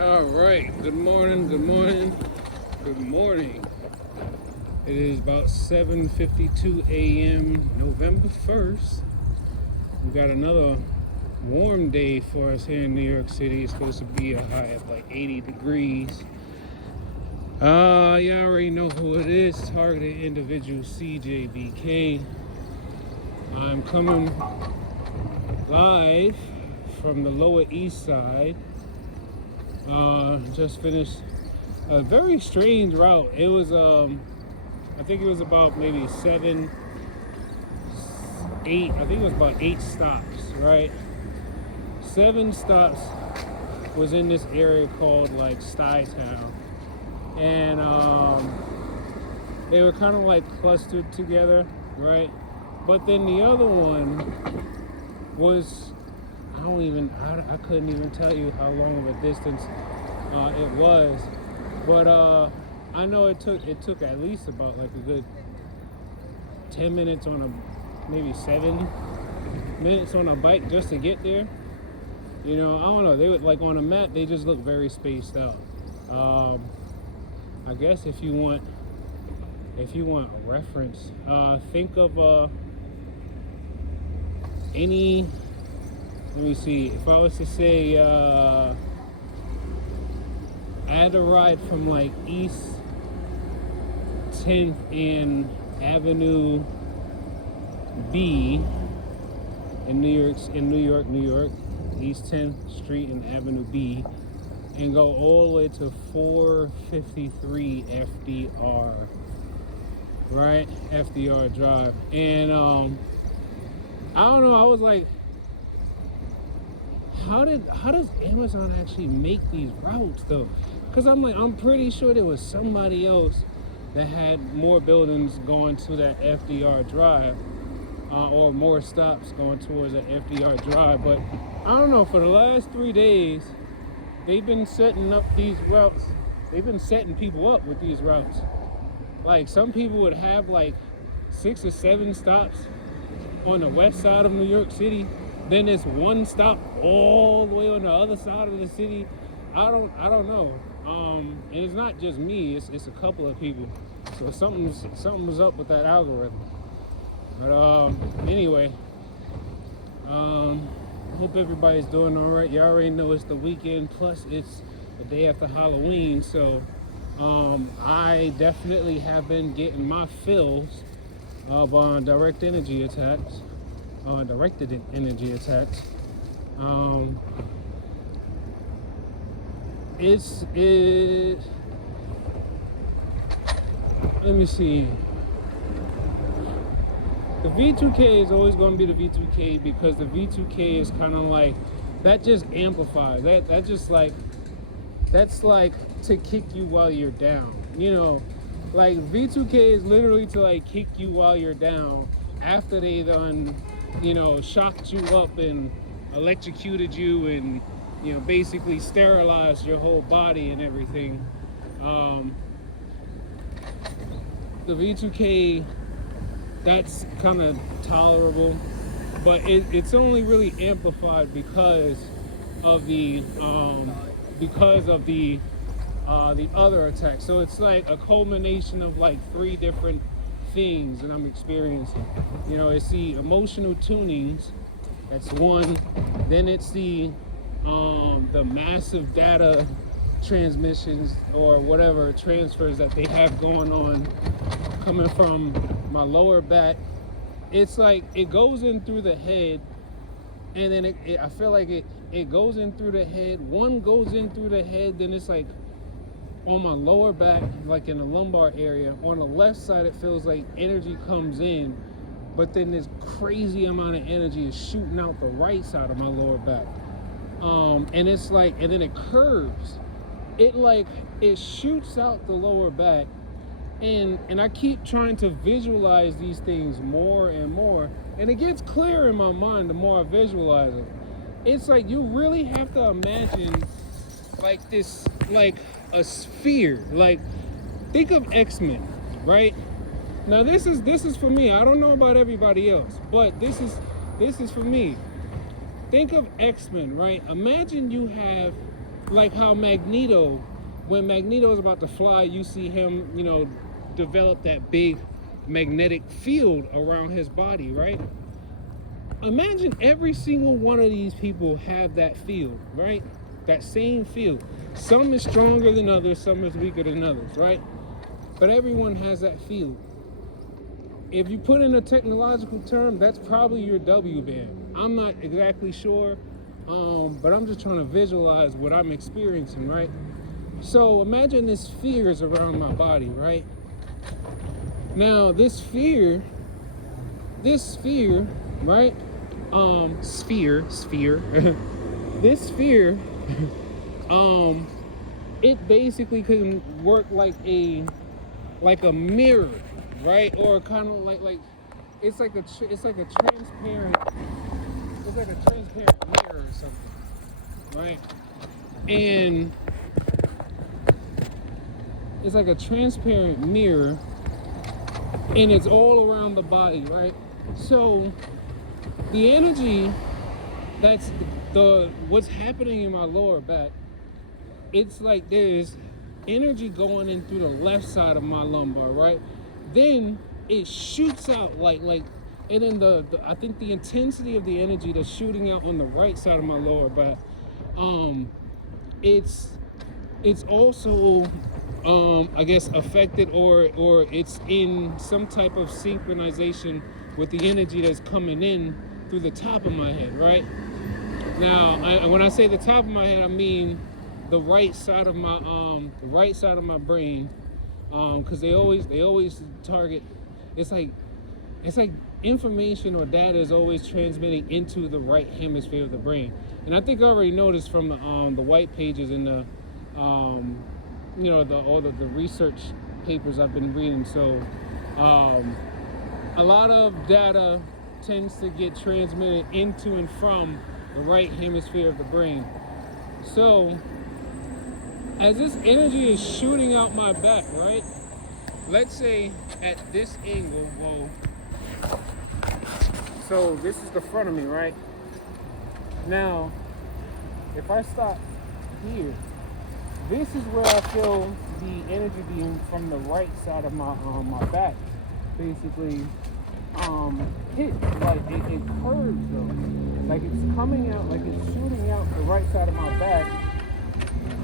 All right. Good morning. Good morning. Good morning. It is about 7:52 a.m. November 1st. We got another warm day for us here in New York City. It's supposed to be a high of like 80 degrees. You already know who it is. Targeted individual CJBK. I'm coming live from the Lower East Side. Just finished a very strange route. It was I think it was about maybe 7, 8. I think it was about 8 stops, right? 7 stops was in this area called like Stuytown, and they were kind of like clustered together, right? But then the other one was I couldn't even tell you how long of a distance it was, but I know it took at least about like a good 10 minutes on maybe 7 minutes on a bike just to get there. You know, I don't know, they would like on a map, they just look very spaced out. I guess if you want a reference, think of any. Let me see. If I was to say, add a ride from like East 10th and Avenue B in New York, East 10th Street and Avenue B, and go all the way to 453 FDR, right? FDR Drive. And I don't know. I was like, how does Amazon actually make these routes though? Because I'm pretty sure there was somebody else that had more buildings going to that FDR Drive, or more stops going towards that FDR Drive. But I don't know, for the last 3 days, they've been setting up these routes. They've been setting people up with these routes. Like, some people would have like 6 or 7 stops on the west side of New York City. Then there's one stop all the way on the other side of the city. I don't know. And it's not just me. It's a couple of people. So something was up with that algorithm. But anyway, hope everybody's doing all right. You already know it's the weekend. Plus it's the day after Halloween. So I definitely have been getting my fills of directed energy attacks. Let me see. The V2K is always going to be the V2K, because the V2K is kind of like, that just amplifies. That's like to kick you while you're down. You know, like V2K is literally to like kick you while you're down after they done, you know, shocked you up and electrocuted you and, you know, basically sterilized your whole body and everything. The V2K, that's kind of tolerable, but it's only really amplified because of the other attacks. So it's like a culmination of like 3 different things that I'm experiencing. You know, it's the emotional tunings, that's one. Then it's the massive data transmissions or whatever transfers that they have going on coming from my lower back. It's like it goes in through the head, and then I feel like it goes in through the head. One goes in through the head, then it's like on my lower back, like in the lumbar area. On the left side, it feels like energy comes in, but then this crazy amount of energy is shooting out the right side of my lower back. And it's like, and then it curves. It shoots out the lower back, and I keep trying to visualize these things more and more, and it gets clearer in my mind the more I visualize it. It's like you really have to imagine like this, like a sphere. Like, think of X-Men, right? Now this is for me. I don't know about everybody else, but this is for me. Think of X-Men, right? Imagine you have like how Magneto, when Magneto is about to fly, you see him, develop that big magnetic field around his body, right? Imagine every single one of these people have that field, right? That same field. Some is stronger than others, some is weaker than others, right? But everyone has that field. If you put in a technological term, that's probably your W band. I'm not exactly sure, but I'm just trying to visualize what I'm experiencing, right? So imagine this sphere is around my body, right? Now this sphere, right? Sphere, this sphere, it basically can work like a mirror, right? Or kind of like it's like a transparent mirror or something, right? And it's like a transparent mirror, and it's all around the body, right? So the energy that's what's happening in my lower back, it's like there's energy going in through the left side of my lumbar, right? Then it shoots out and then the I think the intensity of the energy that's shooting out on the right side of my lower back, it's also I guess affected, or it's in some type of synchronization with the energy that's coming in through the top of my head, right? Now, when I say the top of my head, I mean the right side of my brain, because they always target. It's like information or data is always transmitting into the right hemisphere of the brain, and I think I already noticed from the white pages and the all the research papers I've been reading. So a lot of data tends to get transmitted into and from the right hemisphere of the brain. So as this energy is shooting out my back, right? Let's say at this angle, so this is the front of me, right? Now, if I stop here, this is where I feel the energy being from the right side of my back, basically hit. Like it curves though, like it's coming out, like it's shooting out the right side of my back.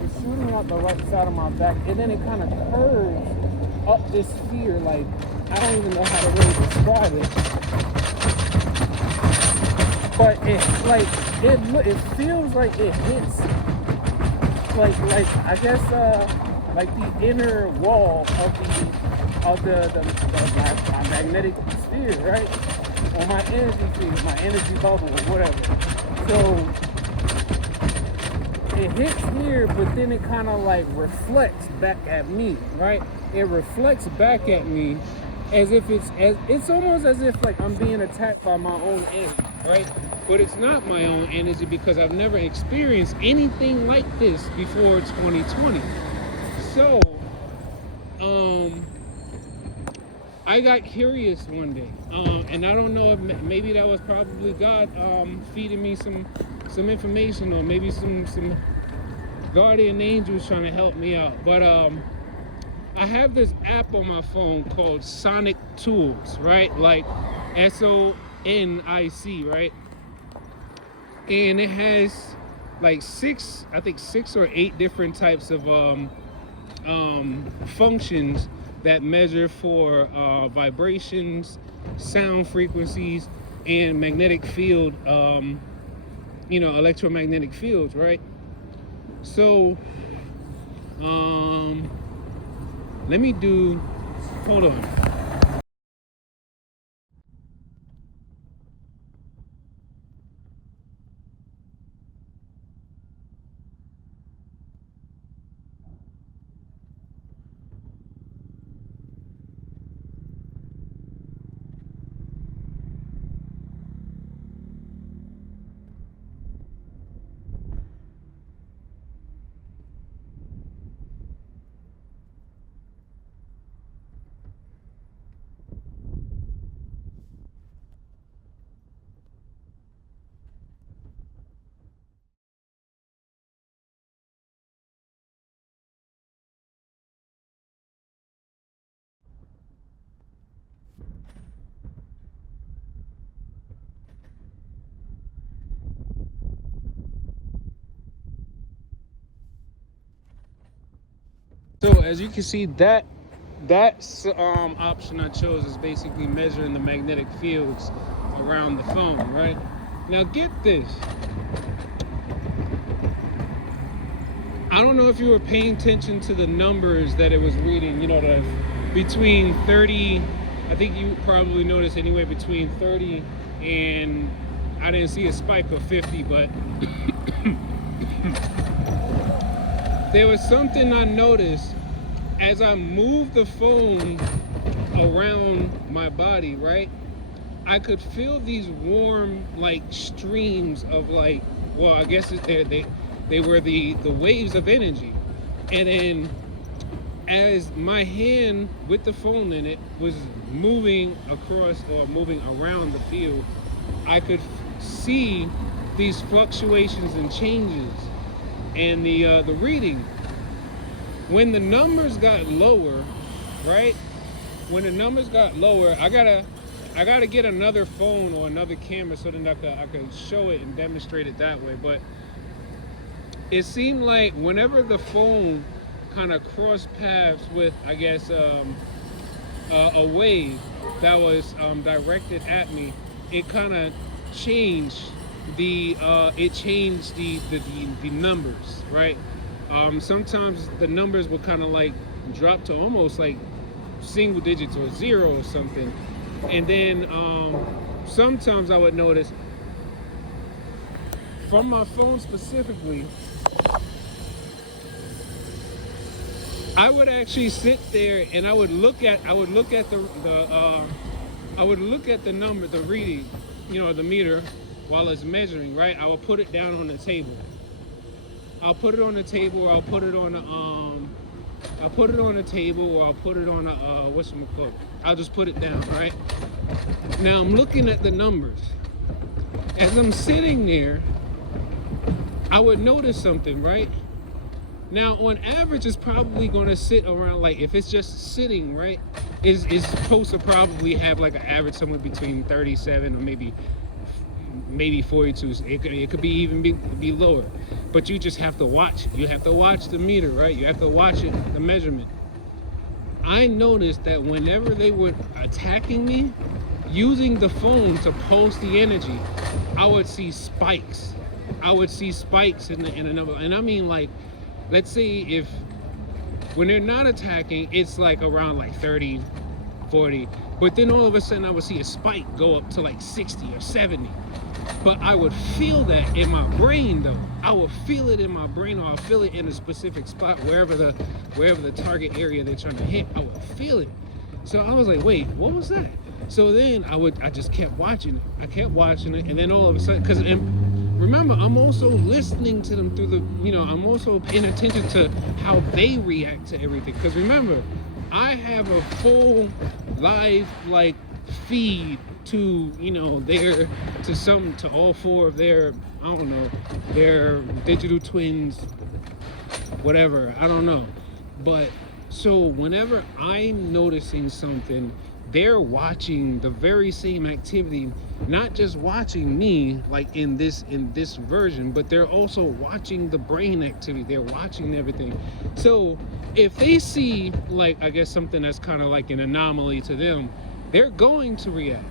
It's shooting out the right side of my back, and then it kind of curves up this sphere. Like I don't even know how to really describe it, but it feels like it hits like I guess like the inner wall of my magnetic sphere, right? Or my energy field, my energy bubble, or whatever. So it hits here, but then it kind of like reflects back at me, right? It reflects back at me as if it's almost as if like I'm being attacked by my own energy, right? But it's not my own energy because I've never experienced anything like this before 2020. So, I got curious one day, and I don't know if maybe that was probably God feeding me some information, or maybe some guardian angels trying to help me out. But I have this app on my phone called Sonic Tools, right? Like SONIC, right? And it has like six or eight different types of functions that measure for vibrations, sound frequencies, and magnetic field, electromagnetic fields, right? So hold on. So as you can see, that option I chose is basically measuring the magnetic fields around the phone, right? Now get this. I don't know if you were paying attention to the numbers that it was reading, the between 30, I think you probably noticed anywhere between 30 and, I didn't see a spike of 50, but there was something I noticed as I moved the phone around my body, right? I could feel these warm, like, streams of, like, well, I guess they were the waves of energy. And then as my hand with the phone in it was moving across or moving around the field, I could see these fluctuations and changes and the reading. When the numbers got lower, right? When the numbers got lower, I gotta get another phone or another camera so that I could show it and demonstrate it that way. But it seemed like whenever the phone kind of crossed paths with, I guess, a wave that was directed at me, it kind of changed the numbers, right? Sometimes the numbers will kind of like drop to almost like single digits or zero or something. And then sometimes I would notice from my phone specifically, I would actually sit there and I would look at the number, the reading, the meter while it's measuring, right? I would put it down on the table. I'll put it on the table, or I'll put it on the table, or I'll put it on a I'll just put it down, right? Now I'm looking at the numbers. As I'm sitting there, I would notice something, right? Now on average, it's probably going to sit around, like, if it's just sitting, right, is supposed to probably have like an average somewhere between 37 or maybe 42. It could be even be lower, but you just have to watch. You have to watch the meter, right? You have to watch it, the measurement. I noticed that whenever they were attacking me, using the phone to pulse the energy, I would see spikes. I would see spikes in the number, and I mean, like, let's say when they're not attacking, it's like around like 30, 40, but then all of a sudden I would see a spike go up to like 60 or 70. But I would feel that in my brain, though. I would feel it in my brain, or I'll feel it in a specific spot, wherever the target area they're trying to hit. I would feel it. So I was like, wait, what was that? So then I just kept watching it. I kept watching it, and then all of a sudden, and remember, I'm also listening to them through I'm also paying attention to how they react to everything. Because remember, I have a full live, like, feed to all four of their, I don't know, their digital twins, whatever, I don't know. But so whenever I'm noticing something, they're watching the very same activity, not just watching me like in this version, but they're also watching the brain activity. They're watching everything. So if they see, like, I guess something that's kind of like an anomaly to them, they're going to react.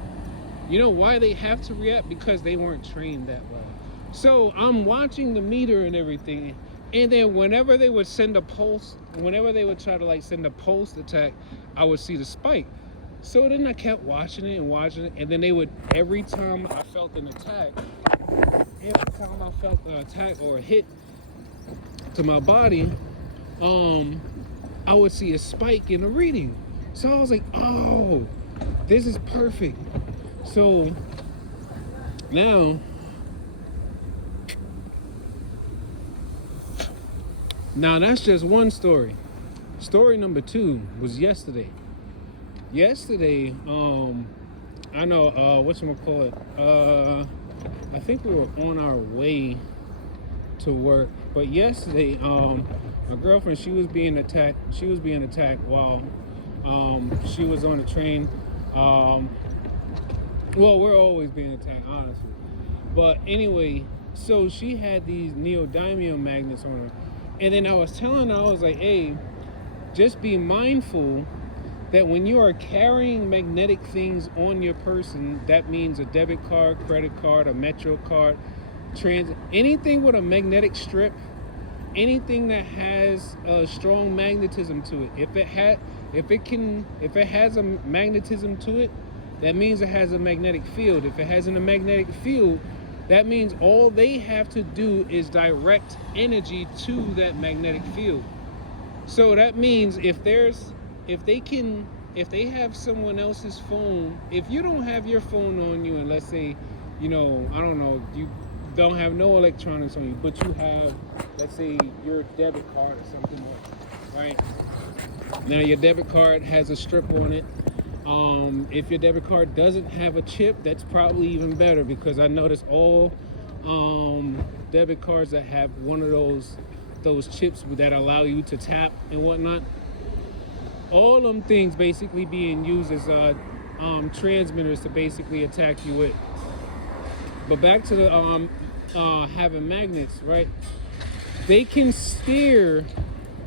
You know why they have to react? Because they weren't trained that well. So I'm watching the meter and everything, and then whenever they would send a pulse, whenever they would try to like send a pulse attack, I would see the spike. So then I kept watching it, and then they would, every time I felt an attack or a hit to my body, I would see a spike in the reading. So I was like, oh, this is perfect. So now that's just one story. Story number 2 was yesterday. I know, whatchamacallit, I think we were on our way to work, but yesterday, my girlfriend, she was being attacked while she was on the train. Well, we're always being attacked, honestly. But anyway, so she had these neodymium magnets on her. And then I was telling her, I was like, hey, just be mindful that when you are carrying magnetic things on your person, that means a debit card, credit card, a Metro card, anything with a magnetic strip, anything that has a strong magnetism to it. If it has a magnetism to it, that means it has a magnetic field. If it has a magnetic field, that means all they have to do is direct energy to that magnetic field. So that means if they have someone else's phone, if you don't have your phone on you, and let's say, I don't know, you don't have no electronics on you, but you have, let's say, your debit card or something, right? Now your debit card has a strip on it. If your debit card doesn't have a chip, that's probably even better, because I notice all debit cards that have one of those chips that allow you to tap and whatnot, all them things basically being used as transmitters to basically attack you with. But back to the having magnets, right? They can steer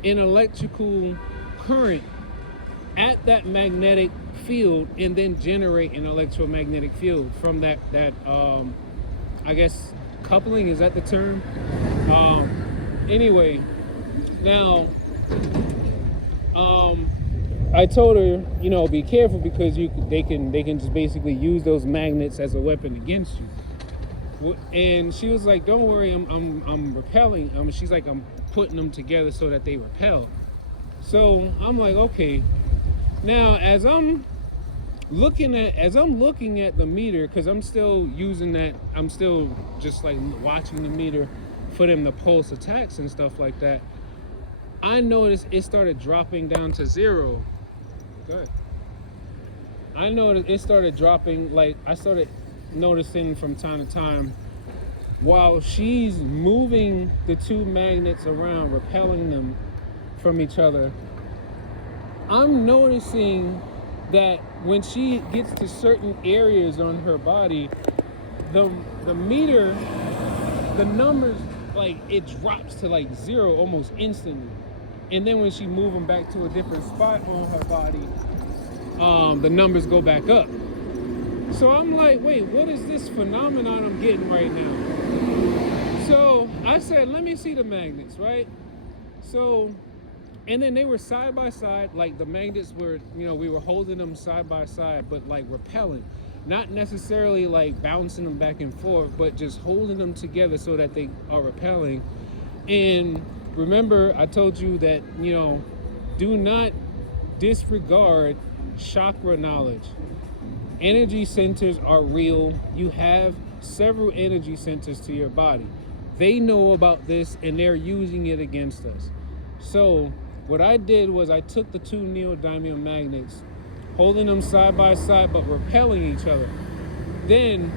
an electrical current at that magnetic field and then generate an electromagnetic field from that I guess coupling, is that the term? Anyway, now I told her, be careful, because they can just basically use those magnets as a weapon against you. And she was like, "Don't worry, I'm repelling." She's like, "I'm putting them together so that they repel." So I'm like, okay. Now, as I'm looking at the meter, because I'm still using that, I'm still just like watching the meter for them to pulse attacks and stuff like that. I noticed it started dropping down to 0. Good. I noticed it started dropping, like I started noticing from time to time, while she's moving the two magnets around, repelling them from each other, I'm noticing that when she gets to certain areas on her body, the meter, the numbers, like, it drops to like 0 almost instantly. And then when she moves them back to a different spot on her body, the numbers go back up. So I'm like, wait, what is this phenomenon I'm getting right now? So I said, let me see the magnets, right? So, and then they were side by side, like the magnets were, we were holding them side by side, but like repelling. Not necessarily like bouncing them back and forth, but just holding them together so that they are repelling. And remember, I told you that, do not disregard chakra knowledge. Energy centers are real. You have several energy centers to your body. They know about this and they're using it against us. So what I did was I took the two neodymium magnets, holding them side by side but repelling each other. Then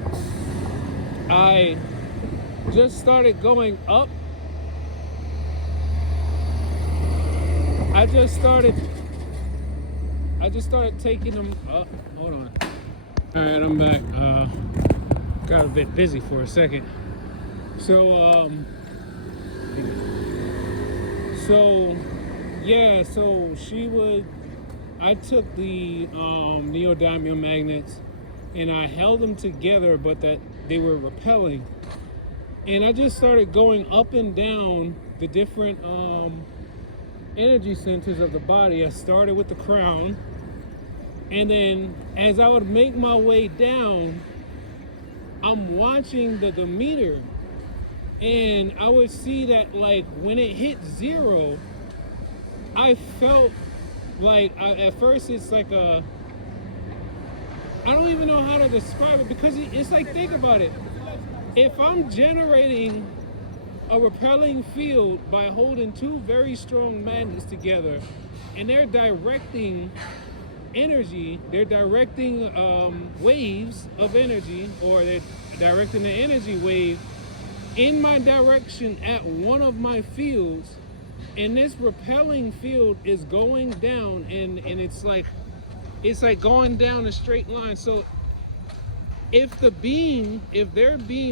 I just started going up. I just started taking them up. Hold on. All right, I'm back. Got a bit busy for a second. So I took the neodymium magnets and I held them together, but that they were repelling. And I just started going up and down the different energy centers of the body. I started with the crown, and then as I would make my way down, I'm watching the meter, and I would see that, like, when it hit 0, I felt like, at first it's like I don't even know how to describe it, because it's like, think about it. If I'm generating a repelling field by holding two very strong magnets together, and they're directing energy, they're directing waves of energy, or they're directing the energy wave in my direction at one of my fields, and this repelling field is going down, and it's like going down a straight line. So if their beam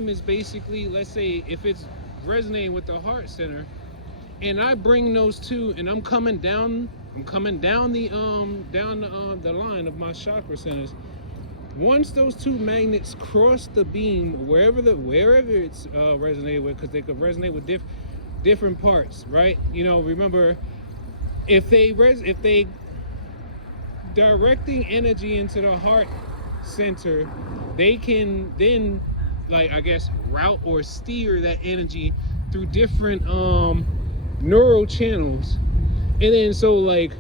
is basically, let's say if it's resonating with the heart center, and I bring those two, and I'm coming down the line of my chakra centers. Once those two magnets cross the beam, wherever it's resonated with, because they could resonate with different parts, right? You know, remember, if they directing energy into the heart center, they can then, like, I guess, route or steer that energy through different neural channels. And then, so, like,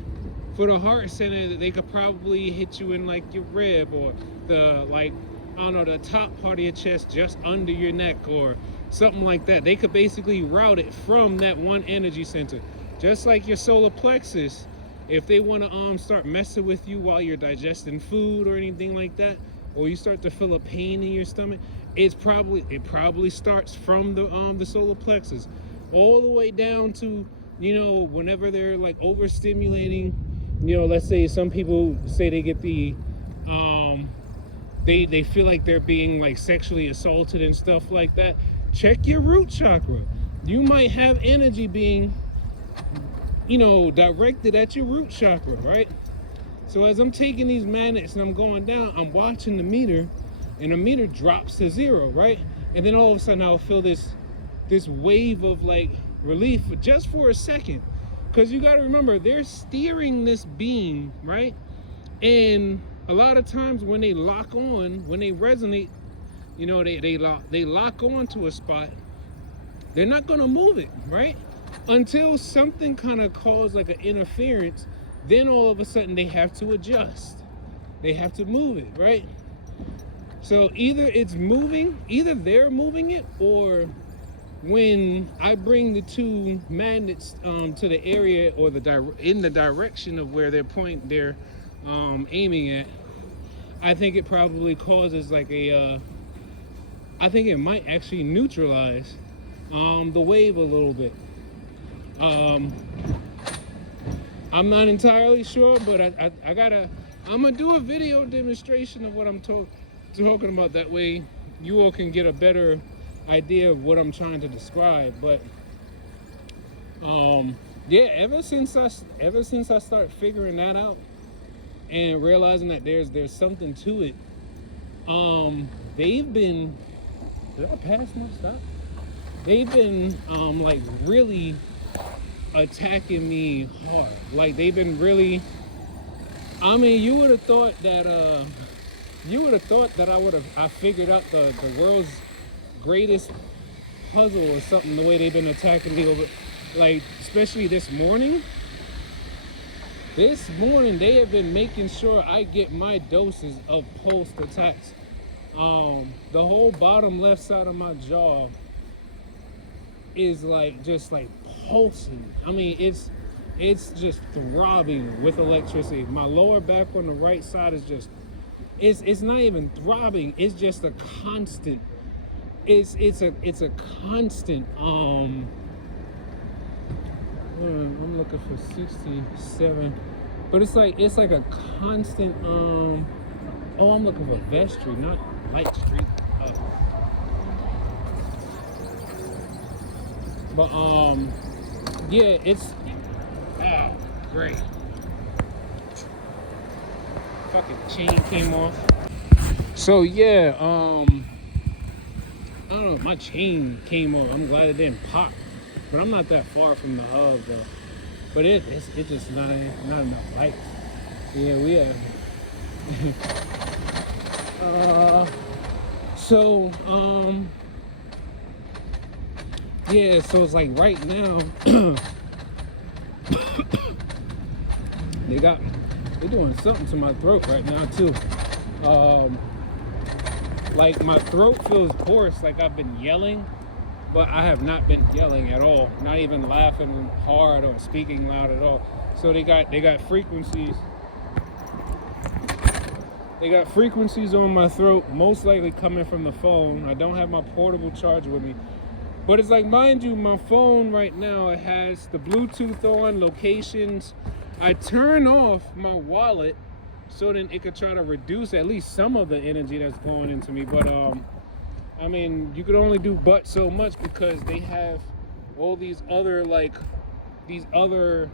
for the heart center, they could probably hit you in, like, your rib, or the, like, I don't know, the top part of your chest just under your neck, or something like that. They could basically route it from that one energy center. Just like your solar plexus, if they want to start messing with you while you're digesting food or anything like that, or you start to feel a pain in your stomach, it probably starts from the solar plexus all the way down to, you know, whenever they're like overstimulating. You know, let's say some people say they get the they feel like they're being like sexually assaulted and stuff like that. Check your root chakra. You might have energy being, you know, directed at your root chakra, right? So as I'm taking these magnets and I'm going down, I'm watching the meter, and the meter drops to 0, right? And then all of a sudden I'll feel this wave of like relief just for a second. Because you got to remember, they're steering this beam, right? And a lot of times when they lock on, when they resonate, you know, they lock on to a spot, they're not going to move it, right? Until something kind of causes like an interference, then all of a sudden they have to adjust. They have to move it, right? So either it's moving, either they're moving it, or when I bring the two magnets to the area, or in the direction of where they're aiming at, I think it probably causes like a I think it might actually neutralize the wave a little bit. I'm not entirely sure, but I'm gonna do a video demonstration of what I'm talking about. That way you all can get a better idea of what I'm trying to describe. But yeah, ever since I started figuring that out and realizing that there's something to it, they've been, did I pass my stop? They've been like really attacking me hard. Like, they've been really, I mean, you would have thought that I figured out the world's greatest puzzle or something, the way they've been attacking me over, like, especially this morning. This morning they have been making sure I get my doses of pulsed attacks. The whole bottom left side of my jaw is like just like pulsing. I mean, it's just throbbing with electricity. My lower back on the right side is just, it's not even throbbing, it's just a constant, it's a constant I'm looking for 67, but it's like a constant oh, I'm looking for Vestry, not Light Street. But yeah, it's great. Fucking chain came off. So yeah, I don't know, my chain came off. I'm glad it didn't pop, but I'm not that far from the hub though. But it's just not enough light. Yeah, we have. So yeah, so it's like right now they're doing something to my throat right now too. Like, my throat feels hoarse, like I've been yelling, but I have not been yelling at all, not even laughing hard or speaking loud at all. So they got frequencies. They got frequencies on my throat, most likely coming from the phone. I don't have my portable charger with me. But it's like, mind you, my phone right now, it has the Bluetooth on, locations. I turn off my wallet so then it could try to reduce at least some of the energy that's going into me. But I mean, you could only do but so much, because they have all these other like these other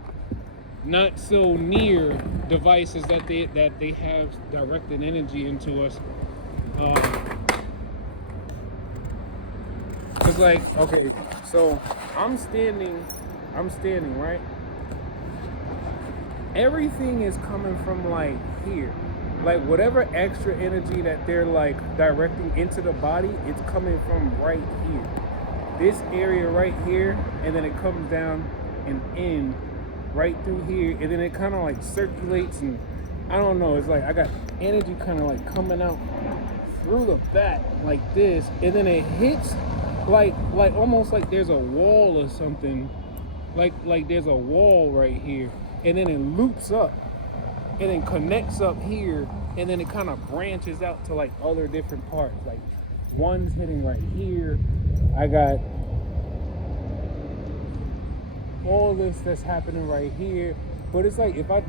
not so near devices that they have directed energy into us. It's like, okay, so I'm standing, right? Everything is coming from like here. Like whatever extra energy that they're like directing into the body, it's coming from right here. This area right here, and then it comes down and in right through here, and then it kind of like circulates, and I don't know, it's like I got energy kind of like coming out through the back like this, and then it hits like almost like there's a wall or something, like there's a wall right here, and then it loops up and then connects up here, and then it kind of branches out to like other different parts. Like one's hitting right here. I got all this that's happening right here, but it's like if I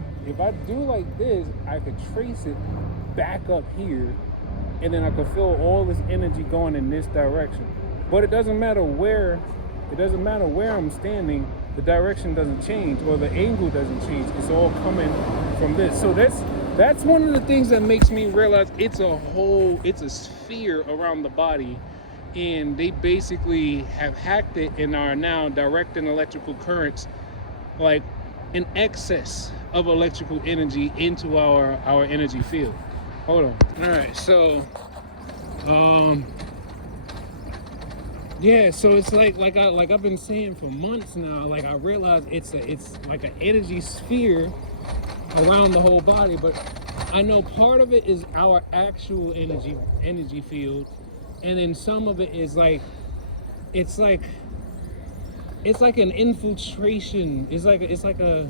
do like this, I could trace it back up here, and then I could feel all this energy going in this direction. But it doesn't matter where I'm standing, the direction doesn't change, or the angle doesn't change. It's all coming from this. So that's one of the things that makes me realize it's a sphere around the body, and they basically have hacked it and are now directing electrical currents like in excess of electrical energy into our energy field. Hold on. All right, so yeah, so it's like I've been saying for months now, like I realize it's like an energy sphere around the whole body, but I know part of it is our actual energy field, and then some of it is like it's like an infiltration. It's like a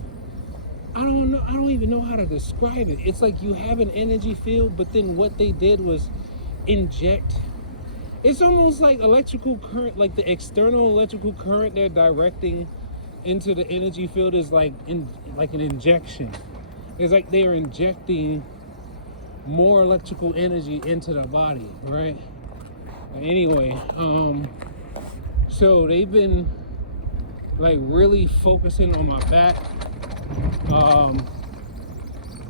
I don't even know how to describe it. It's like you have an energy field, but then what they did was inject. It's almost like electrical current, like the external electrical current they're directing into the energy field is like like an injection. It's like they're injecting more electrical energy into the body, right? Anyway, so they've been like really focusing on my back,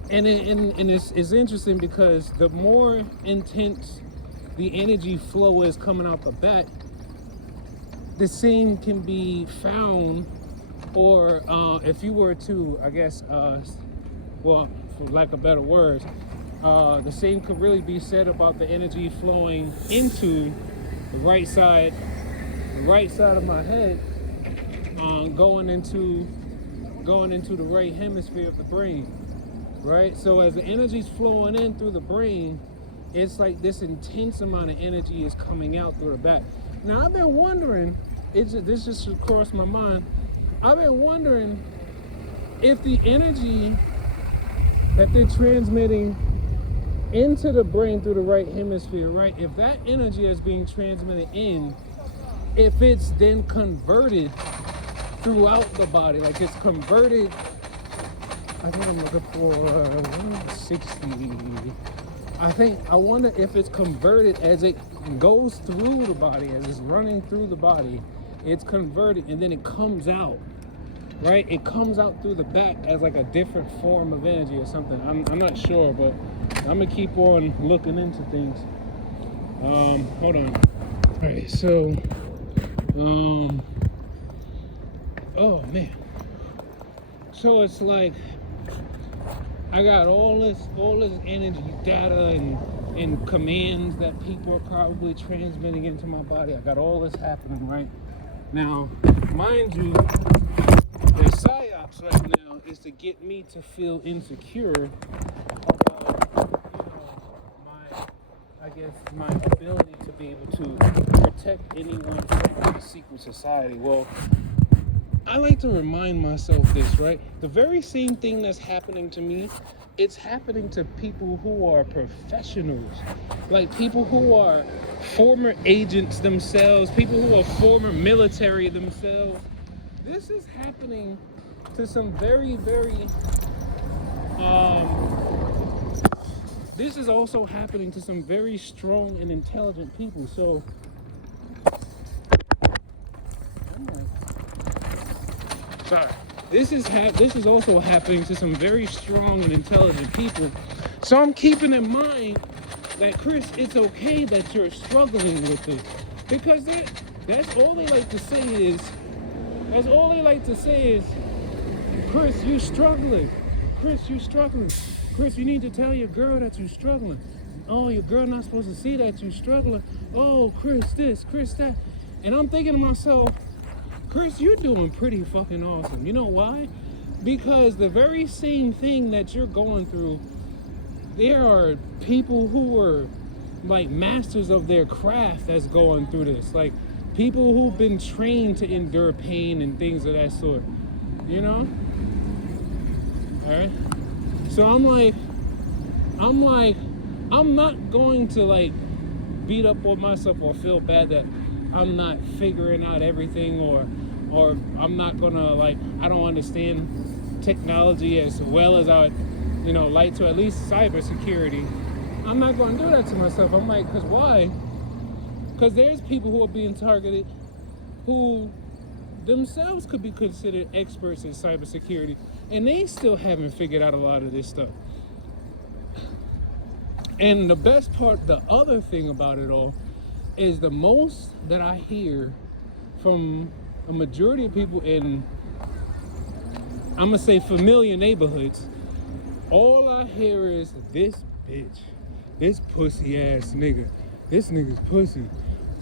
and it's interesting because the more intense the energy flow is coming out the back, the same can be found, or if you were to, I guess, well, for lack of better words, the same could really be said about the energy flowing into the right side of my head, going into the right hemisphere of the brain, right? So as the energy's flowing in through the brain, it's like this intense amount of energy is coming out through the back. Now I've been wondering, this just crossed my mind, I've been wondering if the energy that they're transmitting into the brain through the right hemisphere, right? If that energy is being transmitted in, if it's then converted throughout the body, like it's converted, I think I'm looking for 60. I wonder if it's converted as it goes through the body, as it's running through the body, it's converted and then it comes out, right? It comes out through the back as like a different form of energy or something. I'm not sure, but I'm gonna keep on looking into things. Hold on. All right, so, oh man. So it's like, I got all this energy data and commands that people are probably transmitting into my body. I got all this happening right now. Mind you, the psyops right now is to get me to feel insecure about, my ability to be able to protect anyone from the secret society. Well, I like to remind myself this, right? The very same thing that's happening to me, it's happening to people who are professionals, like people who are former agents themselves, people who are former military themselves. This is happening to some very, very, this is also happening to some very strong and intelligent people. So, sorry. this is also happening to some very strong and intelligent people. So I'm keeping in mind that, Chris, it's okay that you're struggling with it, because that's all they like to say is Chris, you struggling. Chris, you struggling. Chris, you need to tell your girl that you're struggling. Oh, your girl not supposed to see that you're struggling. Oh, Chris this, Chris that. And I'm thinking to myself, Chris, you're doing pretty fucking awesome. You know why? Because the very same thing that you're going through, there are people who are like masters of their craft that's going through this. Like people who've been trained to endure pain and things of that sort. You know? Alright? So I'm not going to like beat up on myself or feel bad that I'm not figuring out everything, or I'm not gonna like, I don't understand technology as well as I would, like to, at least cybersecurity. I'm not gonna do that to myself. I'm like, cause why? Cause there's people who are being targeted who themselves could be considered experts in cybersecurity, and they still haven't figured out a lot of this stuff. And the best part, the other thing about it all, is the most that I hear from a majority of people in, I'm gonna say, familiar neighborhoods, all I hear is this bitch, this pussy ass nigga, this nigga's pussy.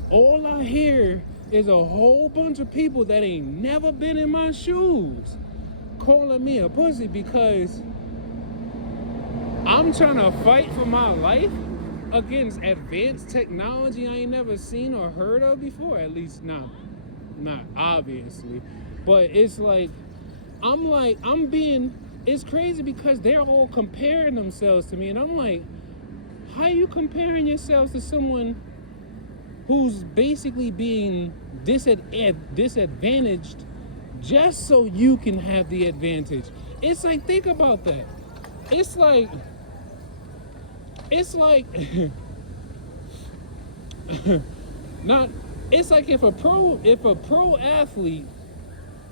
All I hear is a whole bunch of people that ain't never been in my shoes calling me a pussy because I'm trying to fight for my life against advanced technology I ain't never seen or heard of before. At least not obviously. But it's like, it's crazy because they're all comparing themselves to me. And I'm like, how are you comparing yourselves to someone who's basically being disadvantaged just so you can have the advantage? It's like, think about that. It's like not it's like if a pro athlete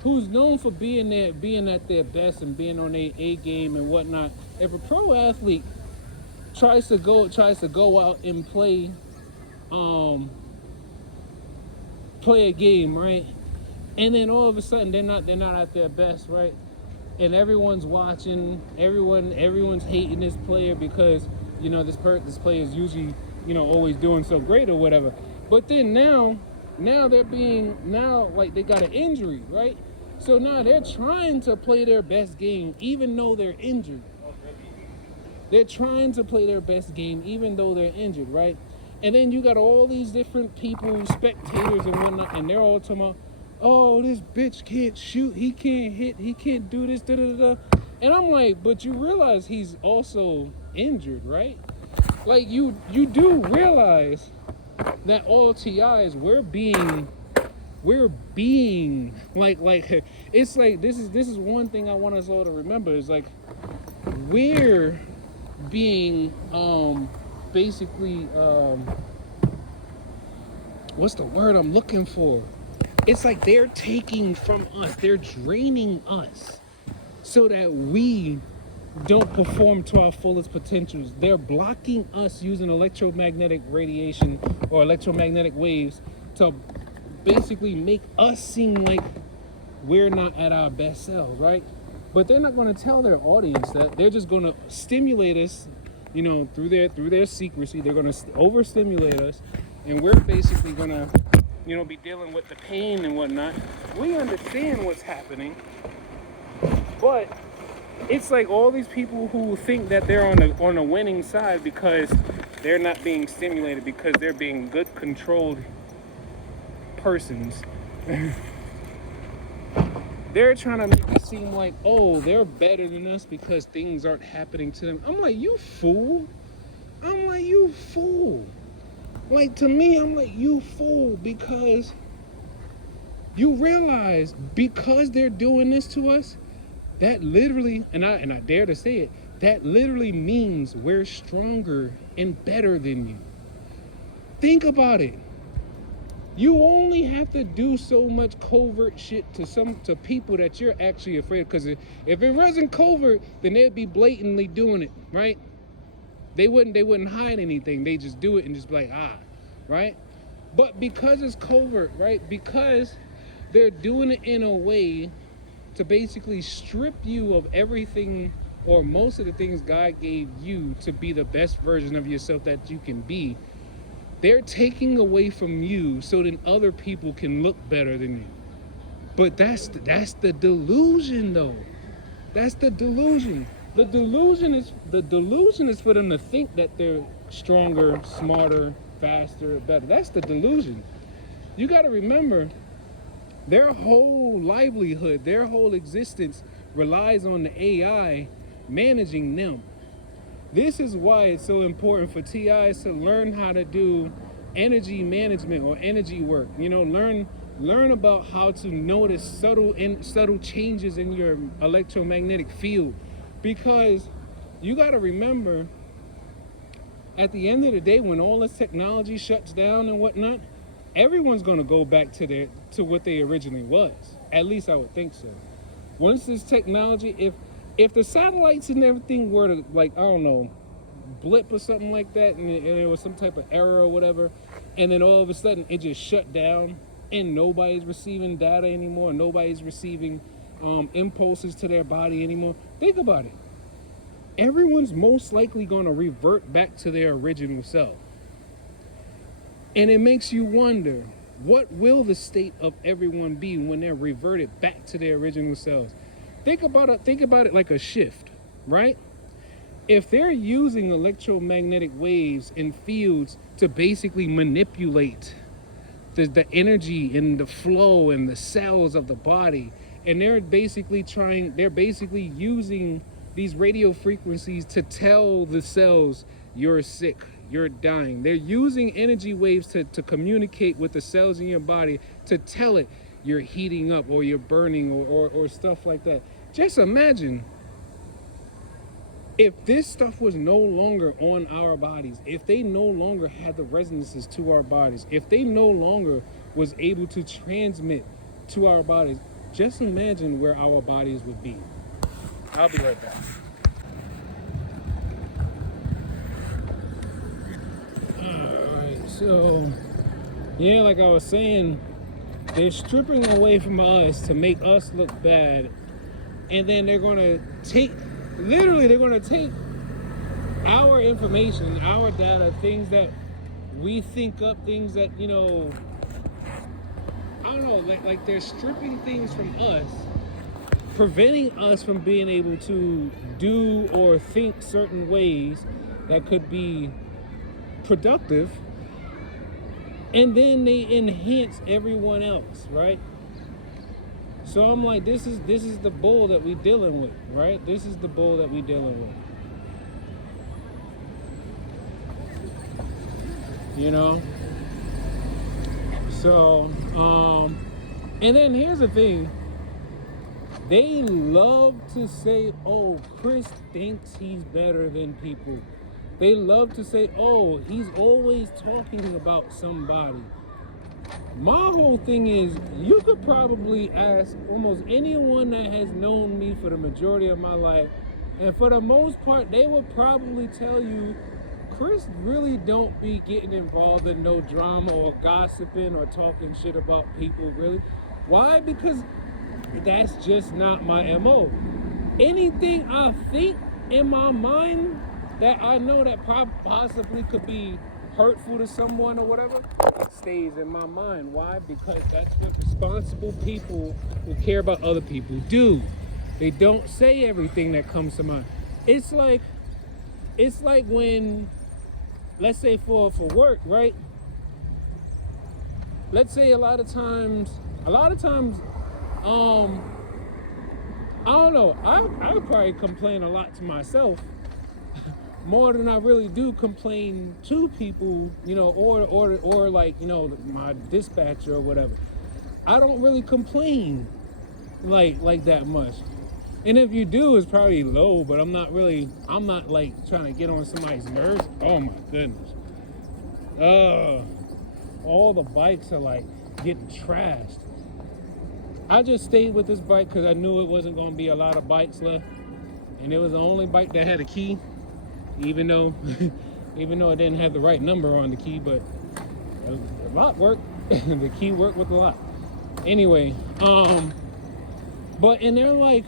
who's known for being at their best and being on their A game and whatnot, if a pro athlete tries to go out and play a game, right? And then all of a sudden they're not at their best, right? And everyone's watching, everyone's hating this player because this player is usually always doing so great or whatever. But then now like they got an injury, right? So now they're trying to play their best game even though they're injured. They're trying to play their best game even though they're injured, right? And then you got all these different people, spectators and whatnot, and they're all talking about, oh, this bitch can't shoot, he can't hit, he can't do this, da da da. And I'm like, but you realize he's also injured, right? Like you do realize that all TIs, we're being like it's like this is one thing I want us all to remember, is like we're being basically what's the word I'm looking for? It's like they're taking from us, they're draining us so that we don't perform to our fullest potentials. They're blocking us using electromagnetic radiation or electromagnetic waves to basically make us seem like we're not at our best selves, right? But they're not going to tell their audience that. They're just going to stimulate us, through their secrecy. They're going to overstimulate us, and we're basically going to be dealing with the pain and whatnot. We understand what's happening, but it's like all these people who think that they're on the winning side because they're not being stimulated, because they're being good controlled persons. They're trying to make it seem like, oh, they're better than us because things aren't happening to them. I'm like, you fool. Like, to me, I'm like, you fool, because you realize because they're doing this to us, that literally, and I dare to say it, that literally means we're stronger and better than you. Think about it. You only have to do so much covert shit to people that you're actually afraid of. Because if it wasn't covert, then they'd be blatantly doing it, right? They wouldn't hide anything. They just do it and just be like, right? But because it's covert, right? Because they're doing it in a way to basically strip you of everything or most of the things God gave you to be the best version of yourself that you can be. They're taking away from you so that other people can look better than you. But that's the delusion, though. That's the delusion. The delusion is for them to think that they're stronger, smarter, faster, better. That's the delusion. You got to remember, their whole livelihood, their whole existence relies on the AI managing them. This is why it's so important for TIs to learn how to do energy management or energy work. Learn about how to notice subtle changes in your electromagnetic field. Because you got to remember, at the end of the day, when all this technology shuts down and whatnot, everyone's going to go back to what they originally was. At least I would think so. Once this technology, if the satellites and everything were to, like, I don't know, blip or something like that, and there was some type of error or whatever, and then all of a sudden it just shut down and nobody's receiving data anymore, nobody's receiving impulses to their body anymore, think about it. Everyone's most likely going to revert back to their original self. And it makes you wonder, what will the state of everyone be when they're reverted back to their original selves? Think about it like a shift, right? If they're using electromagnetic waves and fields to basically manipulate the energy and the flow and the cells of the body, and they're basically using these radio frequencies to tell the cells, you're sick, you're dying. They're using energy waves to communicate with the cells in your body to tell it you're heating up or you're burning or stuff like that. Just imagine if this stuff was no longer on our bodies, if they no longer had the resonances to our bodies, if they no longer was able to transmit to our bodies, just imagine where our bodies would be. I'll be right back. Alright, so yeah, like I was saying, they're stripping away from us to make us look bad, and then they're gonna take our information, our data, things that we think up, things that, I don't know, like they're stripping things from us, preventing us from being able to do or think certain ways that could be productive, and then they enhance everyone else, right? So I'm like, this is the bull that we dealing with, right? This is the bull that we dealing with. So and then here's the thing, they love to say, oh, Chris thinks he's better than people. They love to say, oh, he's always talking about somebody. My whole thing is, you could probably ask almost anyone that has known me for the majority of my life, and for the most part, they would probably tell you, Chris really don't be getting involved in no drama or gossiping or talking shit about people, really. Why? Because that's just not my MO. Anything I think in my mind that I know that possibly could be hurtful to someone or whatever, it stays in my mind. Why? Because that's what responsible people who care about other people do. They don't say everything that comes to mind. It's like when, let's say for work, right? Let's say a lot of times, I don't know, I probably complain a lot to myself more than I really do complain to people, or like, my dispatcher or whatever. I don't really complain like that much. And if you do, it's probably low, but I'm not like trying to get on somebody's nerves. Oh my goodness. all the bikes are like getting trashed. I just stayed with this bike because I knew it wasn't going to be a lot of bikes left, and it was the only bike that had a key, even though even though it didn't have the right number on the key, but the lock worked. The key worked with the lock. Anyway, but and they're like,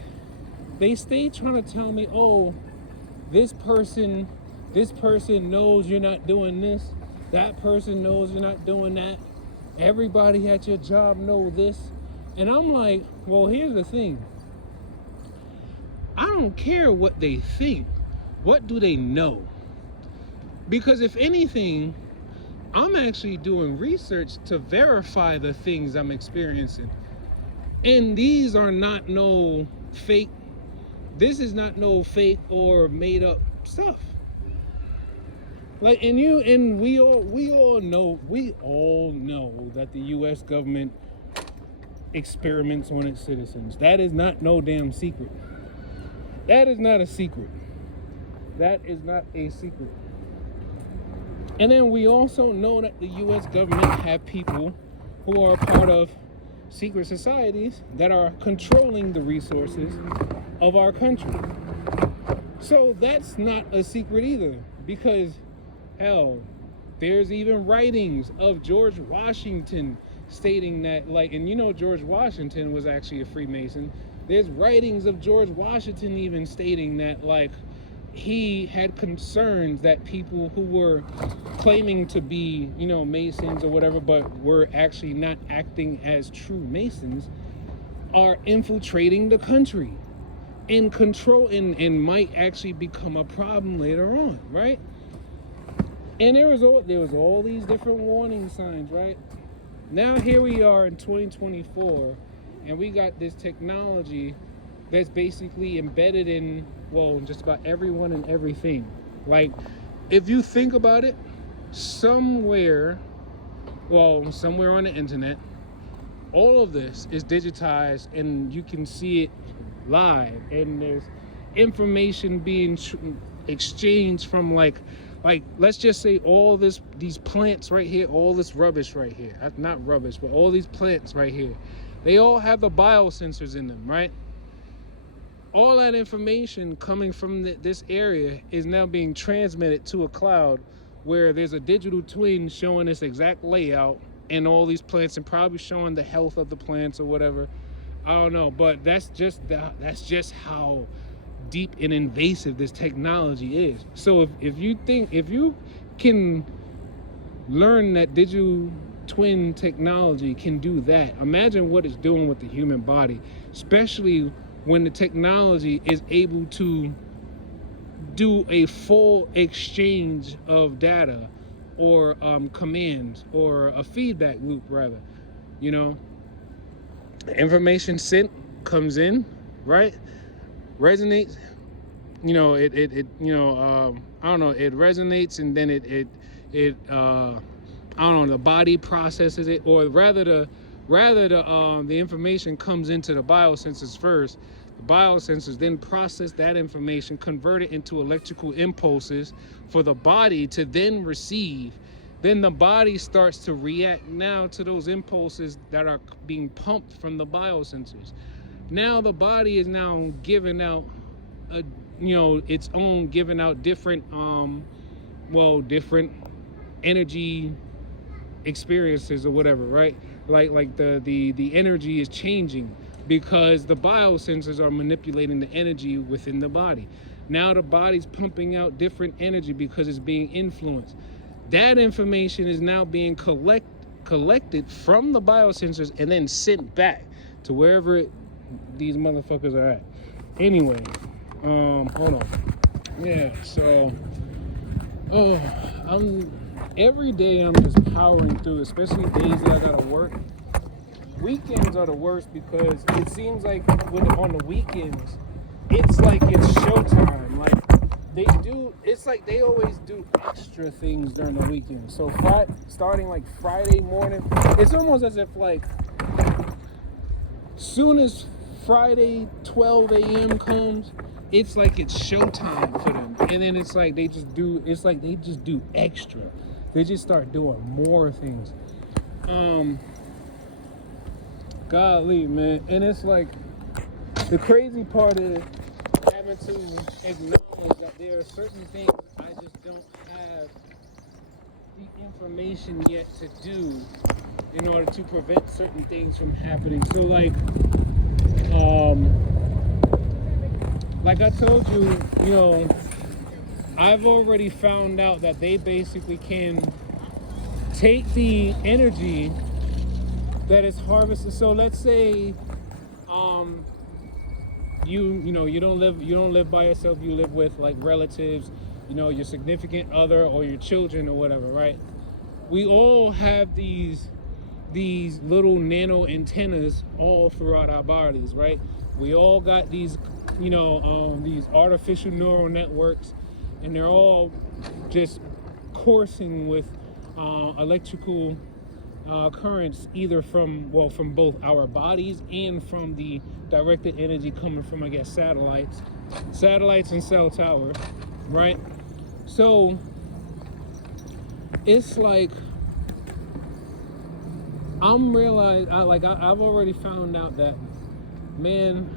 they stay trying to tell me, oh, this person knows you're not doing this, that person knows you're not doing that, everybody at your job know this. And I'm like, well, here's the thing. I don't care what they think. What do they know? Because if anything, I'm actually doing research to verify the things I'm experiencing. And these are not no fake. This is not no fake or made up stuff. Like, and we all know that the US government experiments on its citizens. That is not no damn secret. That is not a secret. That is not a secret. And then we also know that the US government have people who are part of secret societies that are controlling the resources of our country. So that's not a secret either, because hell, there's even writings of George Washington stating that, like, and you know George Washington was actually a Freemason. There's writings of George Washington even stating that, like, he had concerns that people who were claiming to be, you know, Masons or whatever, but were actually not acting as true Masons, are infiltrating the country and control and might actually become a problem later on, right? And there was all these different warning signs, right? Now here we are in 2024, and we got this technology that's basically embedded in, well, just about everyone and everything. Like, if you think about it, somewhere on the internet, all of this is digitized and you can see it live, and there's information being exchanged from like let's just say all these plants right here, all this rubbish right here, not rubbish, but all these plants right here, they all have the biosensors in them, right? All that information coming from this area is now being transmitted to a cloud where there's a digital twin showing this exact layout and all these plants, and probably showing the health of the plants or whatever. I don't know, but that's just how deep and invasive this technology is. So if you can learn that digital twin technology can do that, imagine what it's doing with the human body, especially when the technology is able to do a full exchange of data or commands, or a feedback loop rather. You know, information sent comes in, right? Resonates, you know, it I don't know, it resonates, and then it I don't know, the body processes it, or rather the information comes into the biosensors first. The biosensors then process that information, convert it into electrical impulses for the body to then receive. Then the body starts to react now to those impulses that are being pumped from the biosensors. Now the body is now giving out its own, giving out different different energy experiences or whatever, right? Like the energy is changing because the biosensors are manipulating the energy within the body. Now the body's pumping out different energy because it's being influenced. That information is now being collected from the biosensors and then sent back to wherever these motherfuckers are at. Anyway, hold on. Yeah, so every day I'm just powering through, especially days that I gotta work. Weekends are the worst because it seems like on the weekends, it's like it's showtime. Like it's like they always do extra things during the weekend. So starting like Friday morning, it's almost as if like soon as Friday 12 a.m. comes, it's like it's showtime for them. And then it's like they just do extra. They just start doing more things. Um, Golly, man. And it's like, the crazy part is having to acknowledge that there are certain things I just don't have the information yet to do in order to prevent certain things from happening. So um, like I told you, you know, I've already found out that they basically can take the energy that is harvested. So let's say you don't live by yourself, you live with like relatives, your significant other or your children or whatever, right? We all have these little nano antennas all throughout our bodies, right? We all got these these artificial neural networks, and they're all just coursing with electrical currents, either from both our bodies and from the directed energy coming from, I guess, satellites and cell towers, right? So it's like I've already found out that, man,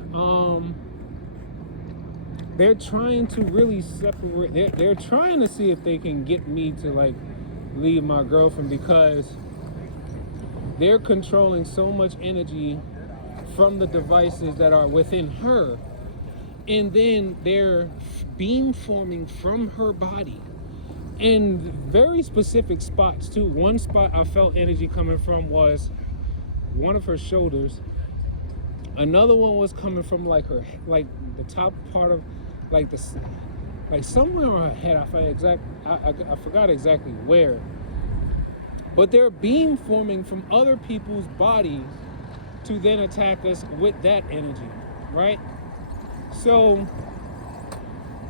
they're trying to really separate. They're trying to see if they can get me to like leave my girlfriend, because they're controlling so much energy from the devices that are within her, and then they're beam forming from her body in very specific spots too. One spot I felt energy coming from was one of her shoulders. Another one was coming from like her, like the top part of like somewhere on her head. I forgot exactly where. But they're beam forming from other people's bodies to then attack us with that energy, right? So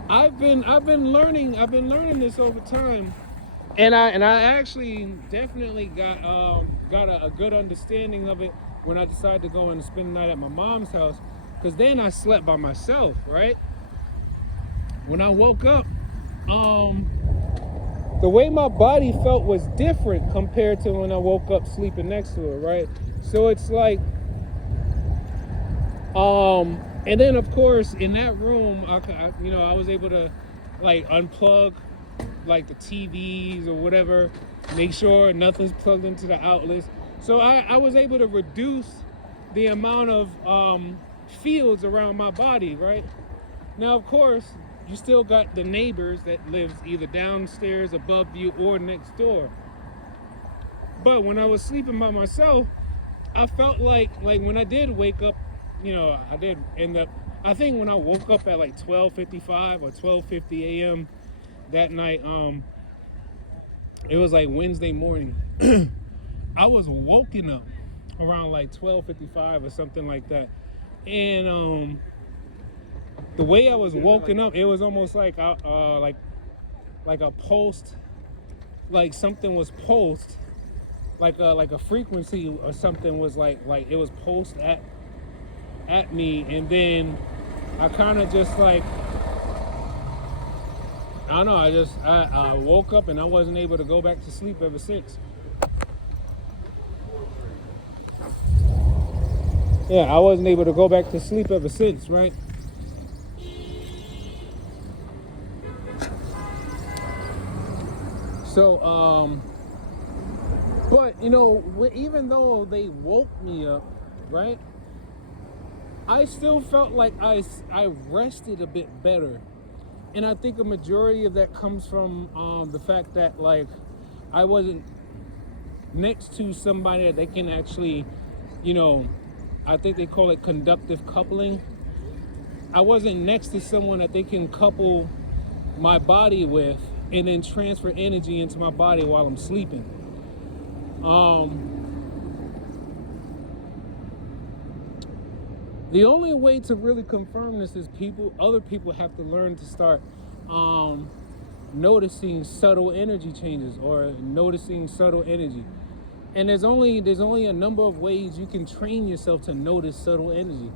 I've been learning this over time, and I actually definitely got a good understanding of it when I decided to go and spend the night at my mom's house, because then I slept by myself, right? When I woke up, the way my body felt was different compared to when I woke up sleeping next to her, right? So it's like, and then of course in that room, I was able to like unplug like the TVs or whatever, make sure nothing's plugged into the outlets. So I was able to reduce the amount of fields around my body, right? Now, of course, you still got the neighbors that lives either downstairs, above you, or next door. But when I was sleeping by myself, I felt like when I did wake up, I did end up, I think when I woke up at like 12:55 or 12:50 a.m. that night, it was like Wednesday morning. I was woken up around like 12:55 or something like that. And the way I was woken up, it was almost like a pulsed, like something was pulsed, like a frequency or something was like it was pulsed at me, and then I kind of just like, I don't know, I woke up and I wasn't able to go back to sleep ever since. Yeah, I wasn't able to go back to sleep ever since, right? So, but even though they woke me up, right, I still felt like I rested a bit better. And I think a majority of that comes from the fact that like I wasn't next to somebody that they can actually, I think they call it conductive coupling. I wasn't next to someone that they can couple my body with and then transfer energy into my body while I'm sleeping. The only way to really confirm this is other people have to learn to start noticing subtle energy changes or noticing subtle energy. And there's only a number of ways you can train yourself to notice subtle energy.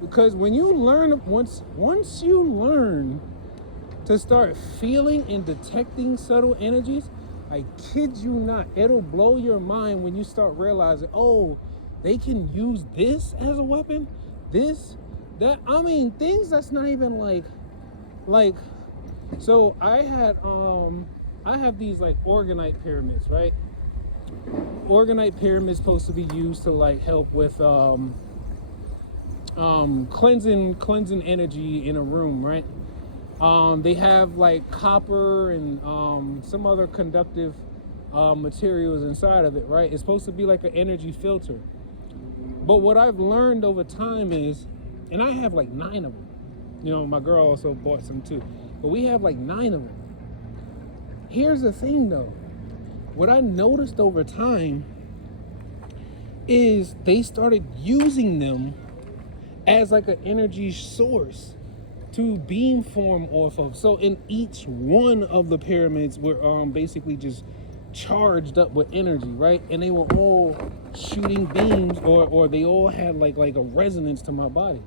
Because when you learn, once you learn to start feeling and detecting subtle energies, I kid you not, it'll blow your mind when you start realizing, oh, they can use this as a weapon, this, that. I mean, things that's not even like. So I have these like orgonite pyramids, right? Orgonite pyramids supposed to be used to like help with cleansing energy in a room, right? They have like copper and some other conductive materials inside of it, right? It's supposed to be like an energy filter. But what I've learned over time is, and I have like 9 of them. You know, my girl also bought some too. But we have like 9 of them. Here's the thing though. What I noticed over time is they started using them as like an energy source to beamform off of. So in each one of the pyramids were basically just charged up with energy, right? And they were all shooting beams, or they all had like a resonance to my body.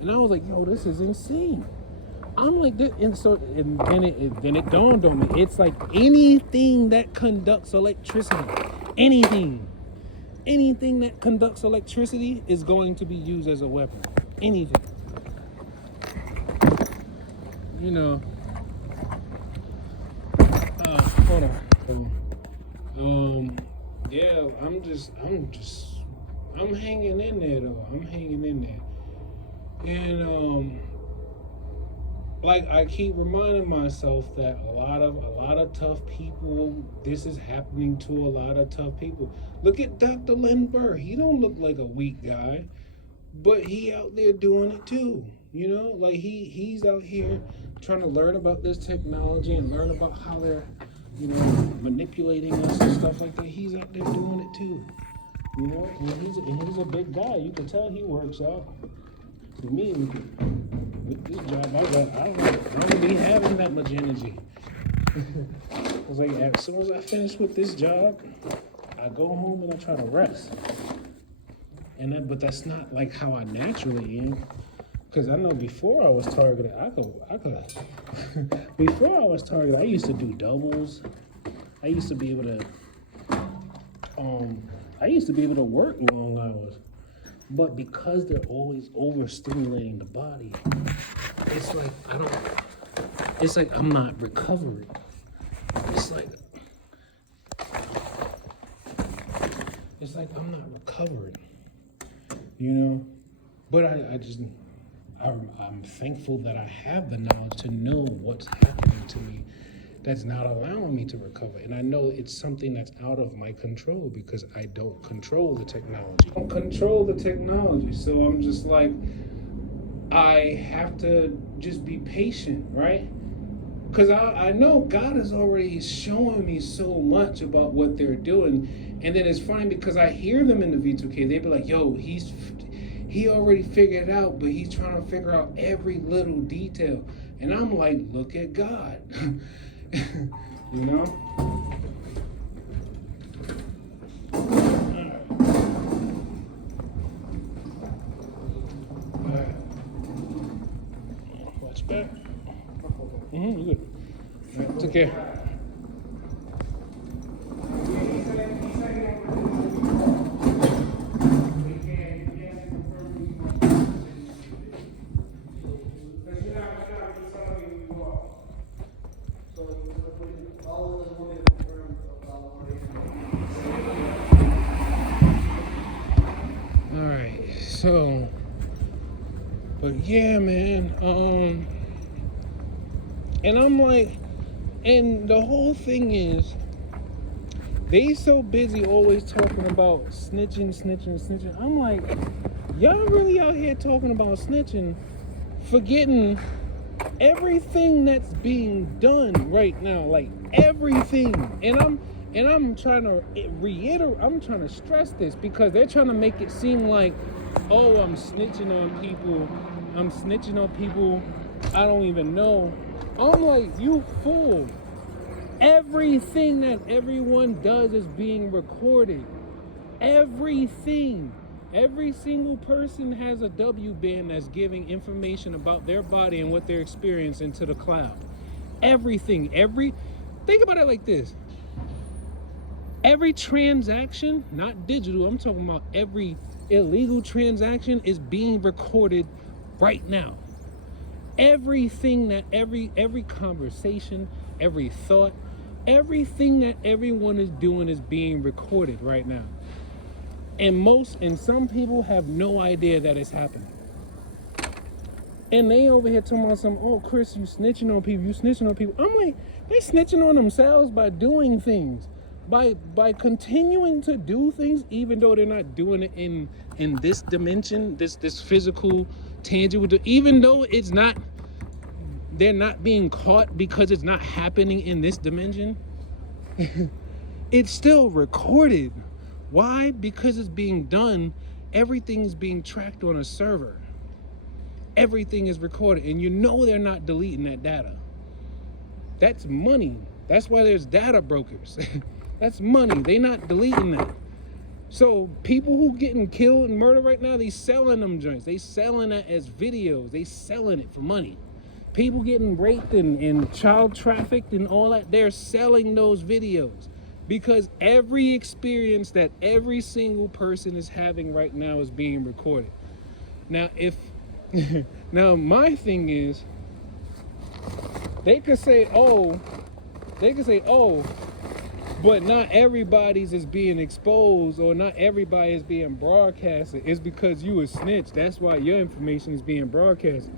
And I was like, yo, this is insane. I'm like this, and then it dawned on me. It's like anything that conducts electricity, anything that conducts electricity is going to be used as a weapon. Anything. You know. Hold on. Yeah, I'm hanging in there though. I'm hanging in there. And like I keep reminding myself that a lot of tough people, this is happening to a lot of tough people. Look at Dr. Len Burr. He don't look like a weak guy, but he out there doing it too. You know, like he's out here trying to learn about this technology and learn about how they're, you know, manipulating us and stuff like that. He's out there doing it too. You know, and he's a big guy. You can tell he works out. For me, with this job, I don't be having that much energy. I was like, as soon as I finish with this job, I go home and I try to rest. But that's not like how I naturally am. Because I know before I was targeted, before I was targeted, I used to do doubles. I used to be able to work long hours. But because they're always overstimulating the body, it's like I'm not recovering. It's like I'm not recovering, you know? But I'm thankful that I have the knowledge to know what's happening to me that's not allowing me to recover. And I know it's something that's out of my control because I don't control the technology. I don't control the technology. So I'm just like, I have to just be patient, right? Because I know God is already showing me so much about what they're doing. And then it's funny because I hear them in the V2K. They be like, yo, he already figured it out, but he's trying to figure out every little detail. And I'm like, look at God. You know? All right. Watch back. You good. All right, take care. So, but yeah, man, and I'm like, and the whole thing is, they so busy always talking about snitching. I'm like, y'all really out here talking about snitching, forgetting everything that's being done right now, like everything. And I'm trying to reiterate, I'm trying to stress this because they're trying to make it seem like, oh, I'm snitching on people I don't even know. I'm like, you fool. Everything that everyone does is being recorded. Everything. Every single person has a W band that's giving information about their body and what they're experiencing to the cloud. Everything. Think about it like this. Every transaction, not digital, I'm talking about every illegal transaction is being recorded right now. Everything that every conversation, every thought, everything that everyone is doing is being recorded right now. And some people have no idea that it's happening. And they over here talking about oh, Chris, you snitching on people. I'm like, they snitching on themselves by doing things. By continuing to do things, even though they're not doing it in this dimension, this physical, tangible, even though they're not being caught because it's not happening in this dimension, it's still recorded. Why? Because it's being done. Everything is being tracked on a server. Everything is recorded, and they're not deleting that data. That's money. That's why there's data brokers. That's money. They're not deleting that. So people who getting killed and murdered right now, they selling them joints. They selling that as videos. They selling it for money. People getting raped and child trafficked and all that, they're selling those videos. Because every experience that every single person is having right now is being recorded. Now, now my thing is, they could say, oh, but not everybody's is being exposed, or not everybody is being broadcasted. It's because you a snitch. That's why your information is being broadcasted.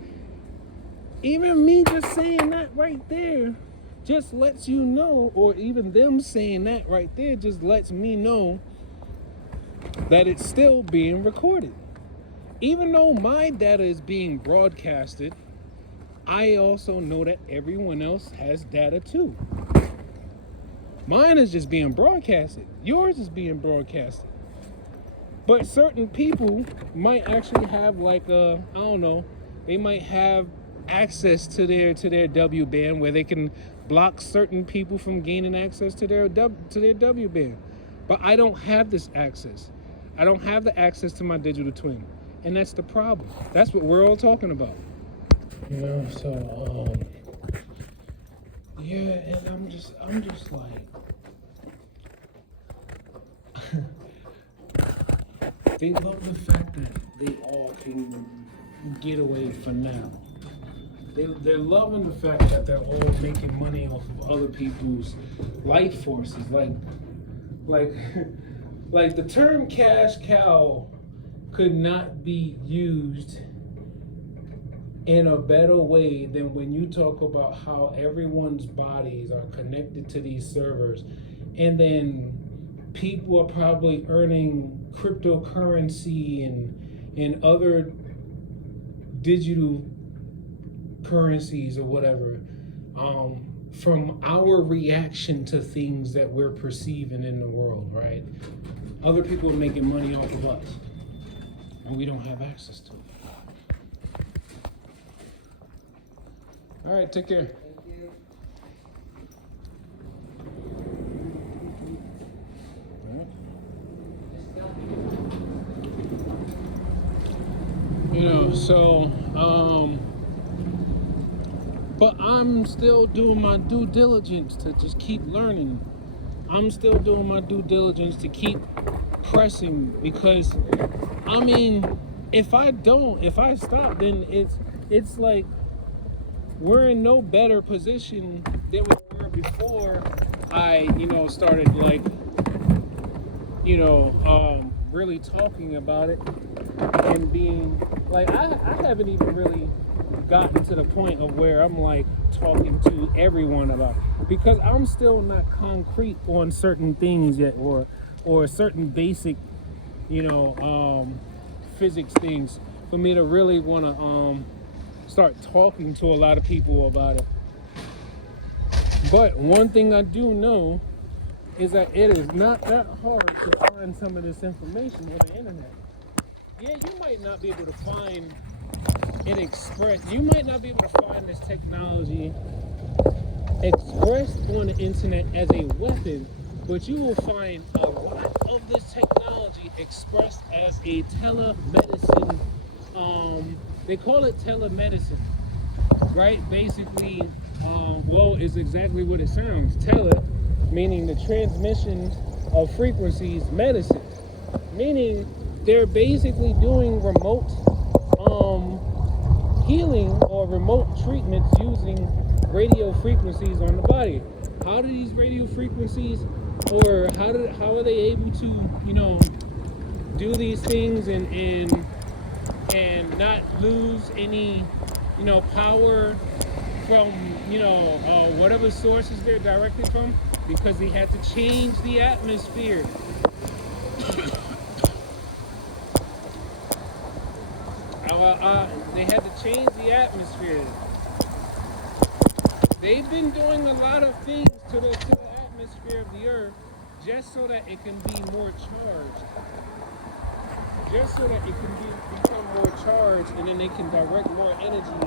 Even me just saying that right there just lets you know, or even them saying that right there just lets me know that it's still being recorded. Even though my data is being broadcasted, I also know that everyone else has data too. Mine is just being broadcasted. Yours is being broadcasted. But certain people might actually have I don't know, they might have access to their W band where they can block certain people from gaining access to their W band. But I don't have this access. I don't have the access to my digital twin. And that's the problem. That's what we're all talking about. So yeah, and I'm just like they love the fact that they all can get away for now. They're loving the fact that they're all making money off of other people's life forces. Like the term cash cow could not be used in a better way than when you talk about how everyone's bodies are connected to these servers, and then people are probably earning cryptocurrency and other digital currencies or whatever from our reaction to things that we're perceiving in the world, right? Other people are making money off of us, and we don't have access to it. All right, take care. But I'm still doing my due diligence to just keep learning. I'm still doing my due diligence to keep pressing, because I mean, if I stop, then it's like we're in no better position than we were before I, started really talking about it and being like, I haven't even really gotten to the point of where I'm like talking to everyone about it, because I'm still not concrete on certain things yet, or certain basic, physics things for me to really want to start talking to a lot of people about it. But one thing I do know is that it is not that hard to find some of this information on the internet. Yeah, you might not be able to find it you might not be able to find this technology expressed on the internet as a weapon, but you will find a lot of this technology expressed as a telemedicine. They call it telemedicine, right? Basically, is exactly what it sounds. Tele, meaning the transmission of frequencies medicine, meaning they're basically doing remote healing or remote treatments using radio frequencies on the body. How do these radio frequencies, or how are they able to, do these things and not lose any, power from, whatever sources they're directed from? Because they had to change the atmosphere. They had to change the atmosphere. They've been doing a lot of things to the atmosphere of the earth just so that it can be more charged. Just so that it can become more charged, and then they can direct more energy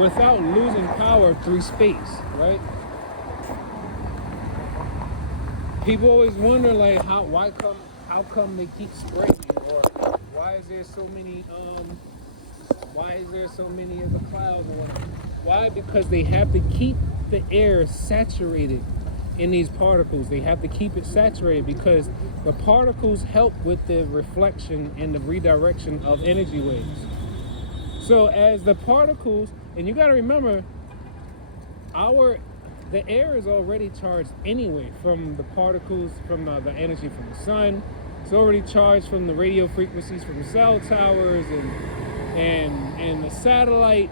without losing power through space, right? People always wonder, like, how come they keep spraying, or why is there so many of the clouds, or whatever? Why? Because they have to keep the air saturated in these particles. They have to keep it saturated because the particles help with the reflection and the redirection of energy waves. So as the particles, and you got to remember, the air is already charged anyway from the particles, from the energy from the sun. It's already charged from the radio frequencies from the cell towers and the satellites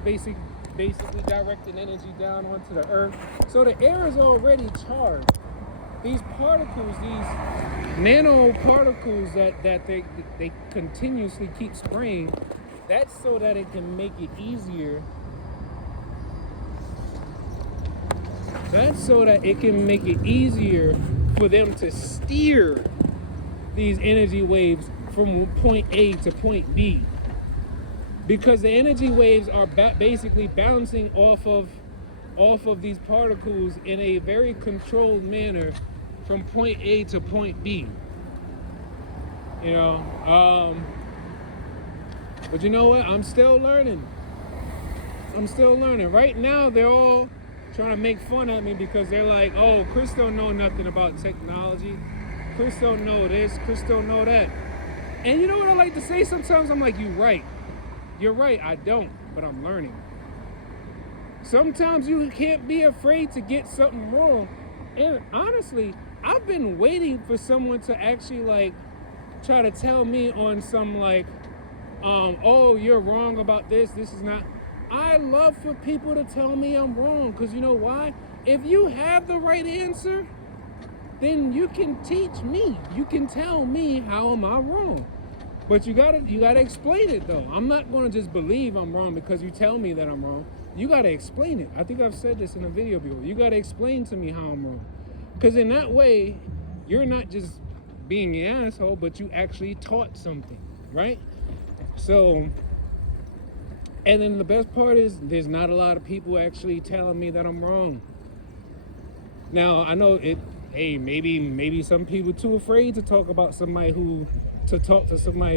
basically directing energy down onto the earth. So the air is already charged. These particles, these nanoparticles that they continuously keep spraying, that's so that it can make it easier. That's so that it can make it easier for them to steer these energy waves from point A to point B. Because the energy waves are basically bouncing off of these particles in a very controlled manner from point A to point B. But you know what? I'm still learning. Right now, they're all trying to make fun at me because they're like, oh, Chris don't know nothing about technology. Chris don't know this. Chris don't know that. And you know what I like to say sometimes? I'm like, You're right, I don't, but I'm learning. Sometimes you can't be afraid to get something wrong. And honestly, I've been waiting for someone to actually try to tell me on some oh, you're wrong about this is not. I love for people to tell me I'm wrong, because you know why? If you have the right answer, then you can teach me. You can tell me how am I wrong. But you gotta explain it though. I'm not gonna just believe I'm wrong because you tell me that I'm wrong. You gotta explain it. I think I've said this in a video before. You gotta explain to me how I'm wrong. Because in that way, you're not just being an asshole, but you actually taught something, right? So, and then the best part is there's not a lot of people actually telling me that I'm wrong. Now, I know maybe some people too afraid to talk to somebody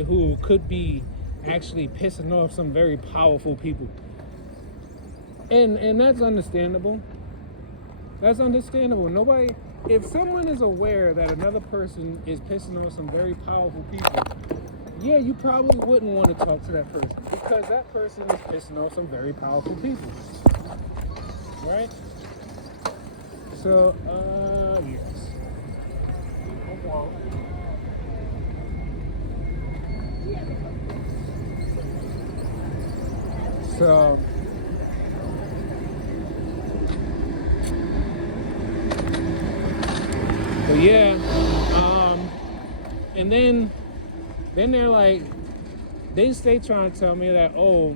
who could be actually pissing off some very powerful people. And that's understandable. That's understandable. If someone is aware that another person is pissing off some very powerful people, yeah, you probably wouldn't want to talk to that person because that person is pissing off some very powerful people. Right? So, yes. So, but yeah, and then they're like, they stay trying to tell me that, oh,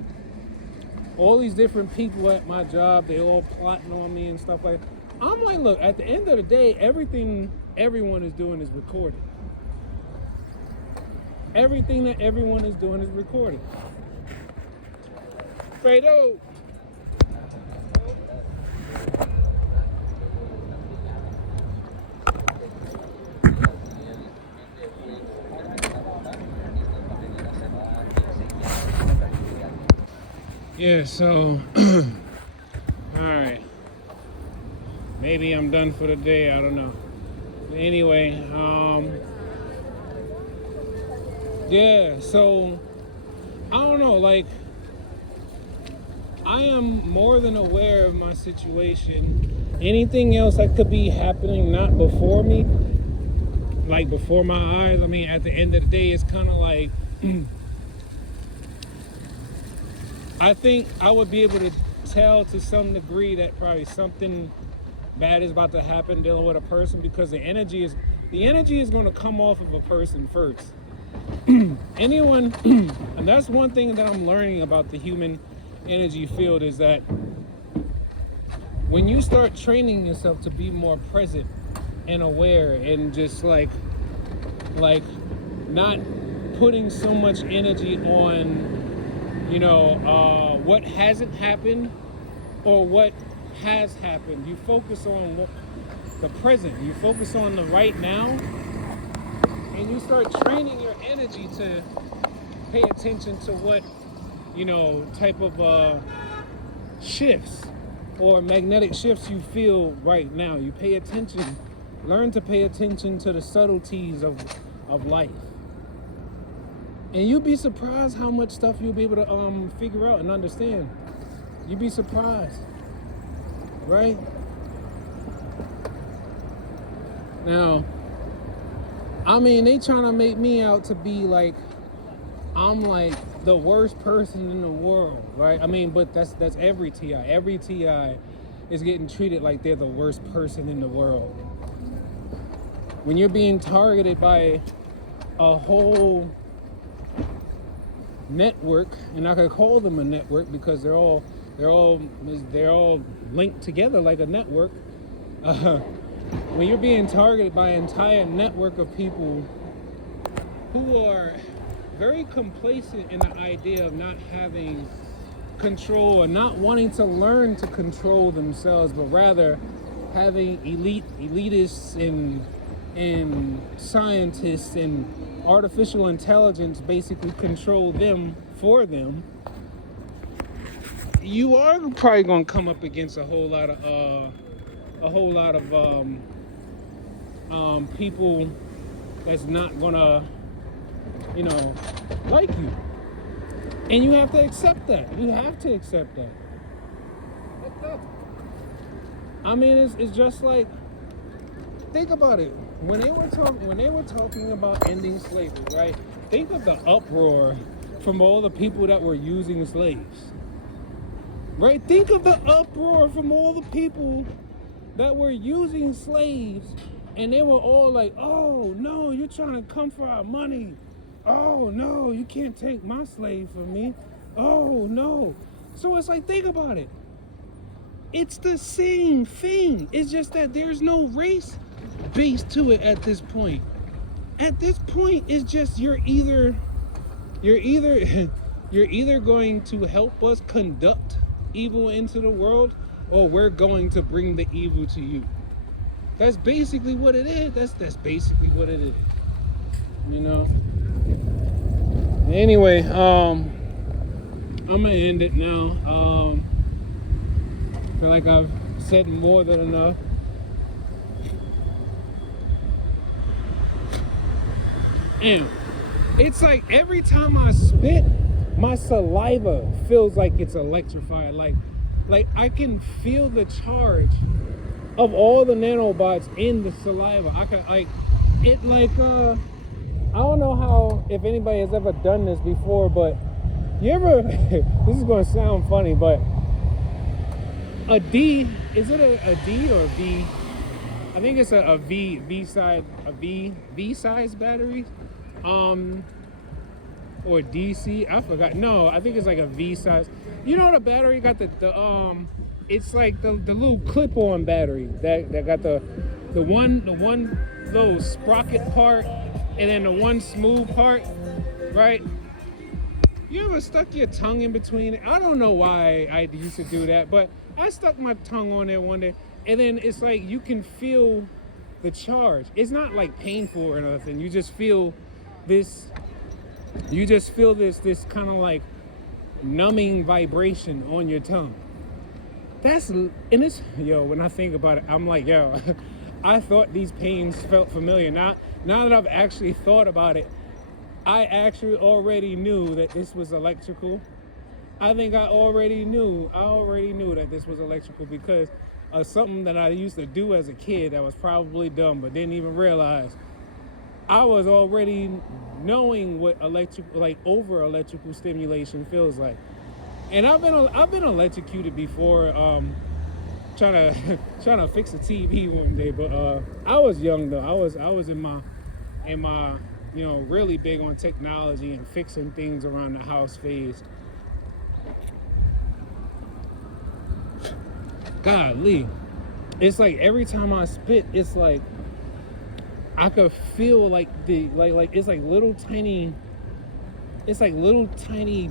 all these different people at my job, they all plotting on me and stuff like that. I'm like, look, at the end of the day, everything everyone is doing is recorded. Everything that everyone is doing is recorded. Fredo! Yeah, so, all right. Maybe I'm done for the day. I don't know. But anyway, yeah. So I don't know. Like, I am more than aware of my situation. Anything else that could be happening not before me, like before my eyes. I mean, at the end of the day, it's kind of like I think I would be able to tell to some degree that probably something bad is about to happen dealing with a person, because the energy is going to come off of a person first. Anyone, and that's one thing that I'm learning about the human energy field, is that when you start training yourself to be more present and aware and just like not putting so much energy on what hasn't happened or what has happened. You focus on the present. You focus on the right now, and you start training your energy to pay attention to what type of shifts or magnetic shifts you feel right now. You pay attention, learn to pay attention to the subtleties of life. And you'd be surprised how much stuff you'll be able to figure out and understand. You'd be surprised, right? Now, I mean, they trying to make me out to be like I'm like the worst person in the world, right? I mean, but that's every TI. Every TI is getting treated like they're the worst person in the world. When you're being targeted by a whole network, and I could call them a network because they're all linked together like a network. When you're being targeted by an entire network of people who are very complacent in the idea of not having control or not wanting to learn to control themselves, but rather having elitists and scientists and artificial intelligence basically control them for them, you are probably going to come up against a whole lot of people that's not gonna like you, and you have to accept that. I mean, it's just like, think about it. When they were talking about ending slavery, right? Think of the uproar from all the people that were using slaves, right? Think of the uproar from all the people that were using slaves, and they were all like, "Oh no, you're trying to come for our money. Oh no, you can't take my slave from me. Oh no." So it's like, think about it. It's the same thing. It's just that there's no race base to it at this point. At this point, it's just you're either going to help us conduct evil into the world, or we're going to bring the evil to you. That's basically what it is. That's basically what it is. Anyway, I'm gonna end it now. I feel like I've said more than enough. And it's like every time I spit, my saliva feels like it's electrified. Like I can feel the charge of all the nanobots in the saliva. I can I don't know how, if anybody has ever done this before, but you ever this is gonna sound funny, but a D, is it a D or a V? I think it's a V size battery. Or DC, I forgot. No, I think it's like a V size. You know, the battery got the it's like the little clip-on battery that got the one little sprocket part, and then the one smooth part, right? You ever stuck your tongue in between it? I don't know why I used to do that, but I stuck my tongue on there one day, and then it's like you can feel the charge. It's not like painful or nothing. You just feel this kind of like numbing vibration on your tongue. That's and it's yo. When I think about it, I'm like, yo, I thought these pains felt familiar. Now that I've actually thought about it, I actually already knew that this was electrical. I think I already knew. That this was electrical because of something that I used to do as a kid that was probably dumb, but didn't even realize. I was already knowing what over electrical stimulation feels like, and I've been electrocuted before. Trying to trying to fix a TV one day, but I was young though. I was in my really big on technology and fixing things around the house phase. Golly, it's like every time I spit, it's like I could feel like it's like little tiny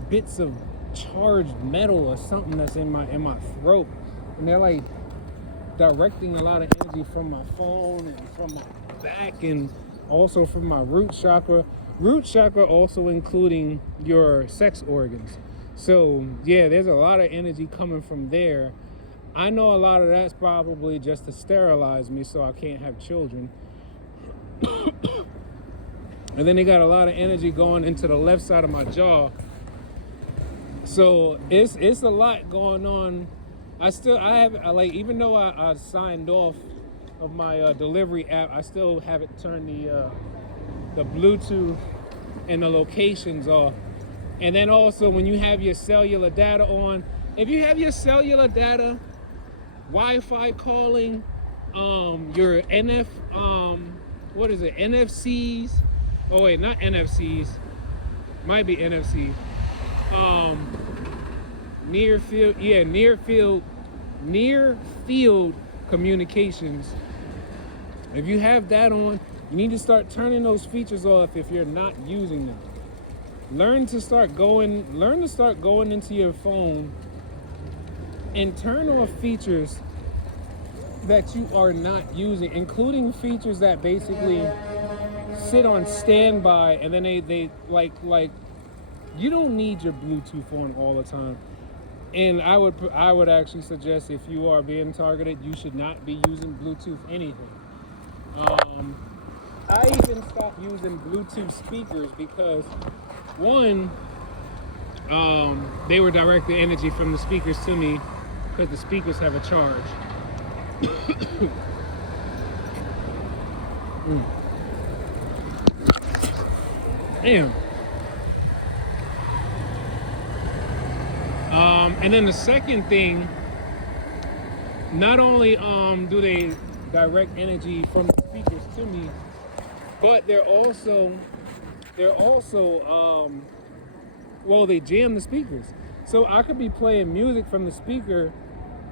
bits of charged metal or something that's in my throat, and they're like directing a lot of energy from my phone and from my back and also from my root chakra also including your sex organs. So yeah, there's a lot of energy coming from there. I know a lot of that's probably just to sterilize me so I can't have children. And then they got a lot of energy going into the left side of my jaw. So it's a lot going on. Even though I signed off of my delivery app, I still haven't turned the Bluetooth and the locations off. And then also when you have your cellular data on, if you have your cellular data, Wi-Fi calling, your NFCs. Oh wait, not NFCs. Might be NFC. Near field communications. If you have that on, you need to start turning those features off if you're not using them. Learn to start going into your phone and turn off features that you are not using, including features that basically sit on standby, and then they like you don't need your Bluetooth on all the time. And I would actually suggest, if you are being targeted, you should not be using Bluetooth anything. I even stopped using Bluetooth speakers because one, they were directing energy from the speakers to me because the speakers have a charge. Damn. And then the second thing, not only do they direct energy from the speakers to me, but they jam the speakers. So I could be playing music from the speaker,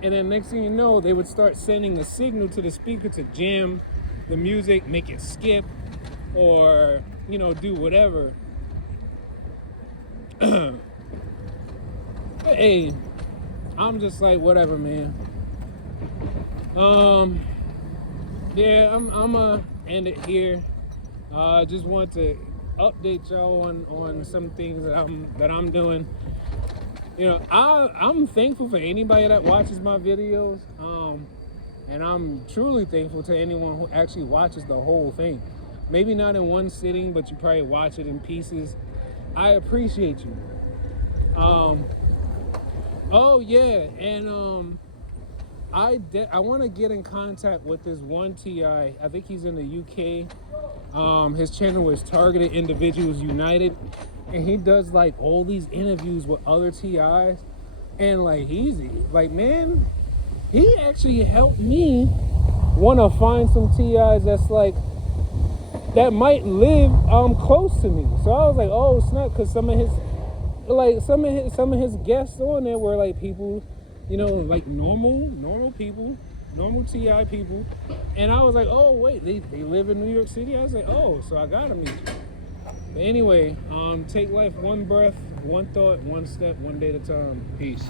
and then next thing you know, they would start sending a signal to the speaker to jam the music, make it skip, or do whatever. Hey, I'm just like, whatever, man. Yeah, I'm gonna end it here. Just want to update y'all on some things that I'm doing. I'm thankful for anybody that watches my videos. And I'm truly thankful to anyone who actually watches the whole thing. Maybe not in one sitting, but you probably watch it in pieces. I appreciate you. Oh yeah, and I want to get in contact with this one TI. I think he's in the UK. His channel is Targeted Individuals United, and he does like all these interviews with other TIs, and man, he actually helped me want to find some TIs that might live close to me. So I was like, oh snap, because some of his guests on there were like people, like normal people, normal TI people. And I was like, oh wait, they live in New York City? I was like, oh, so I gotta meet you. But anyway, take life one breath, one thought, one step, one day at a time. Peace.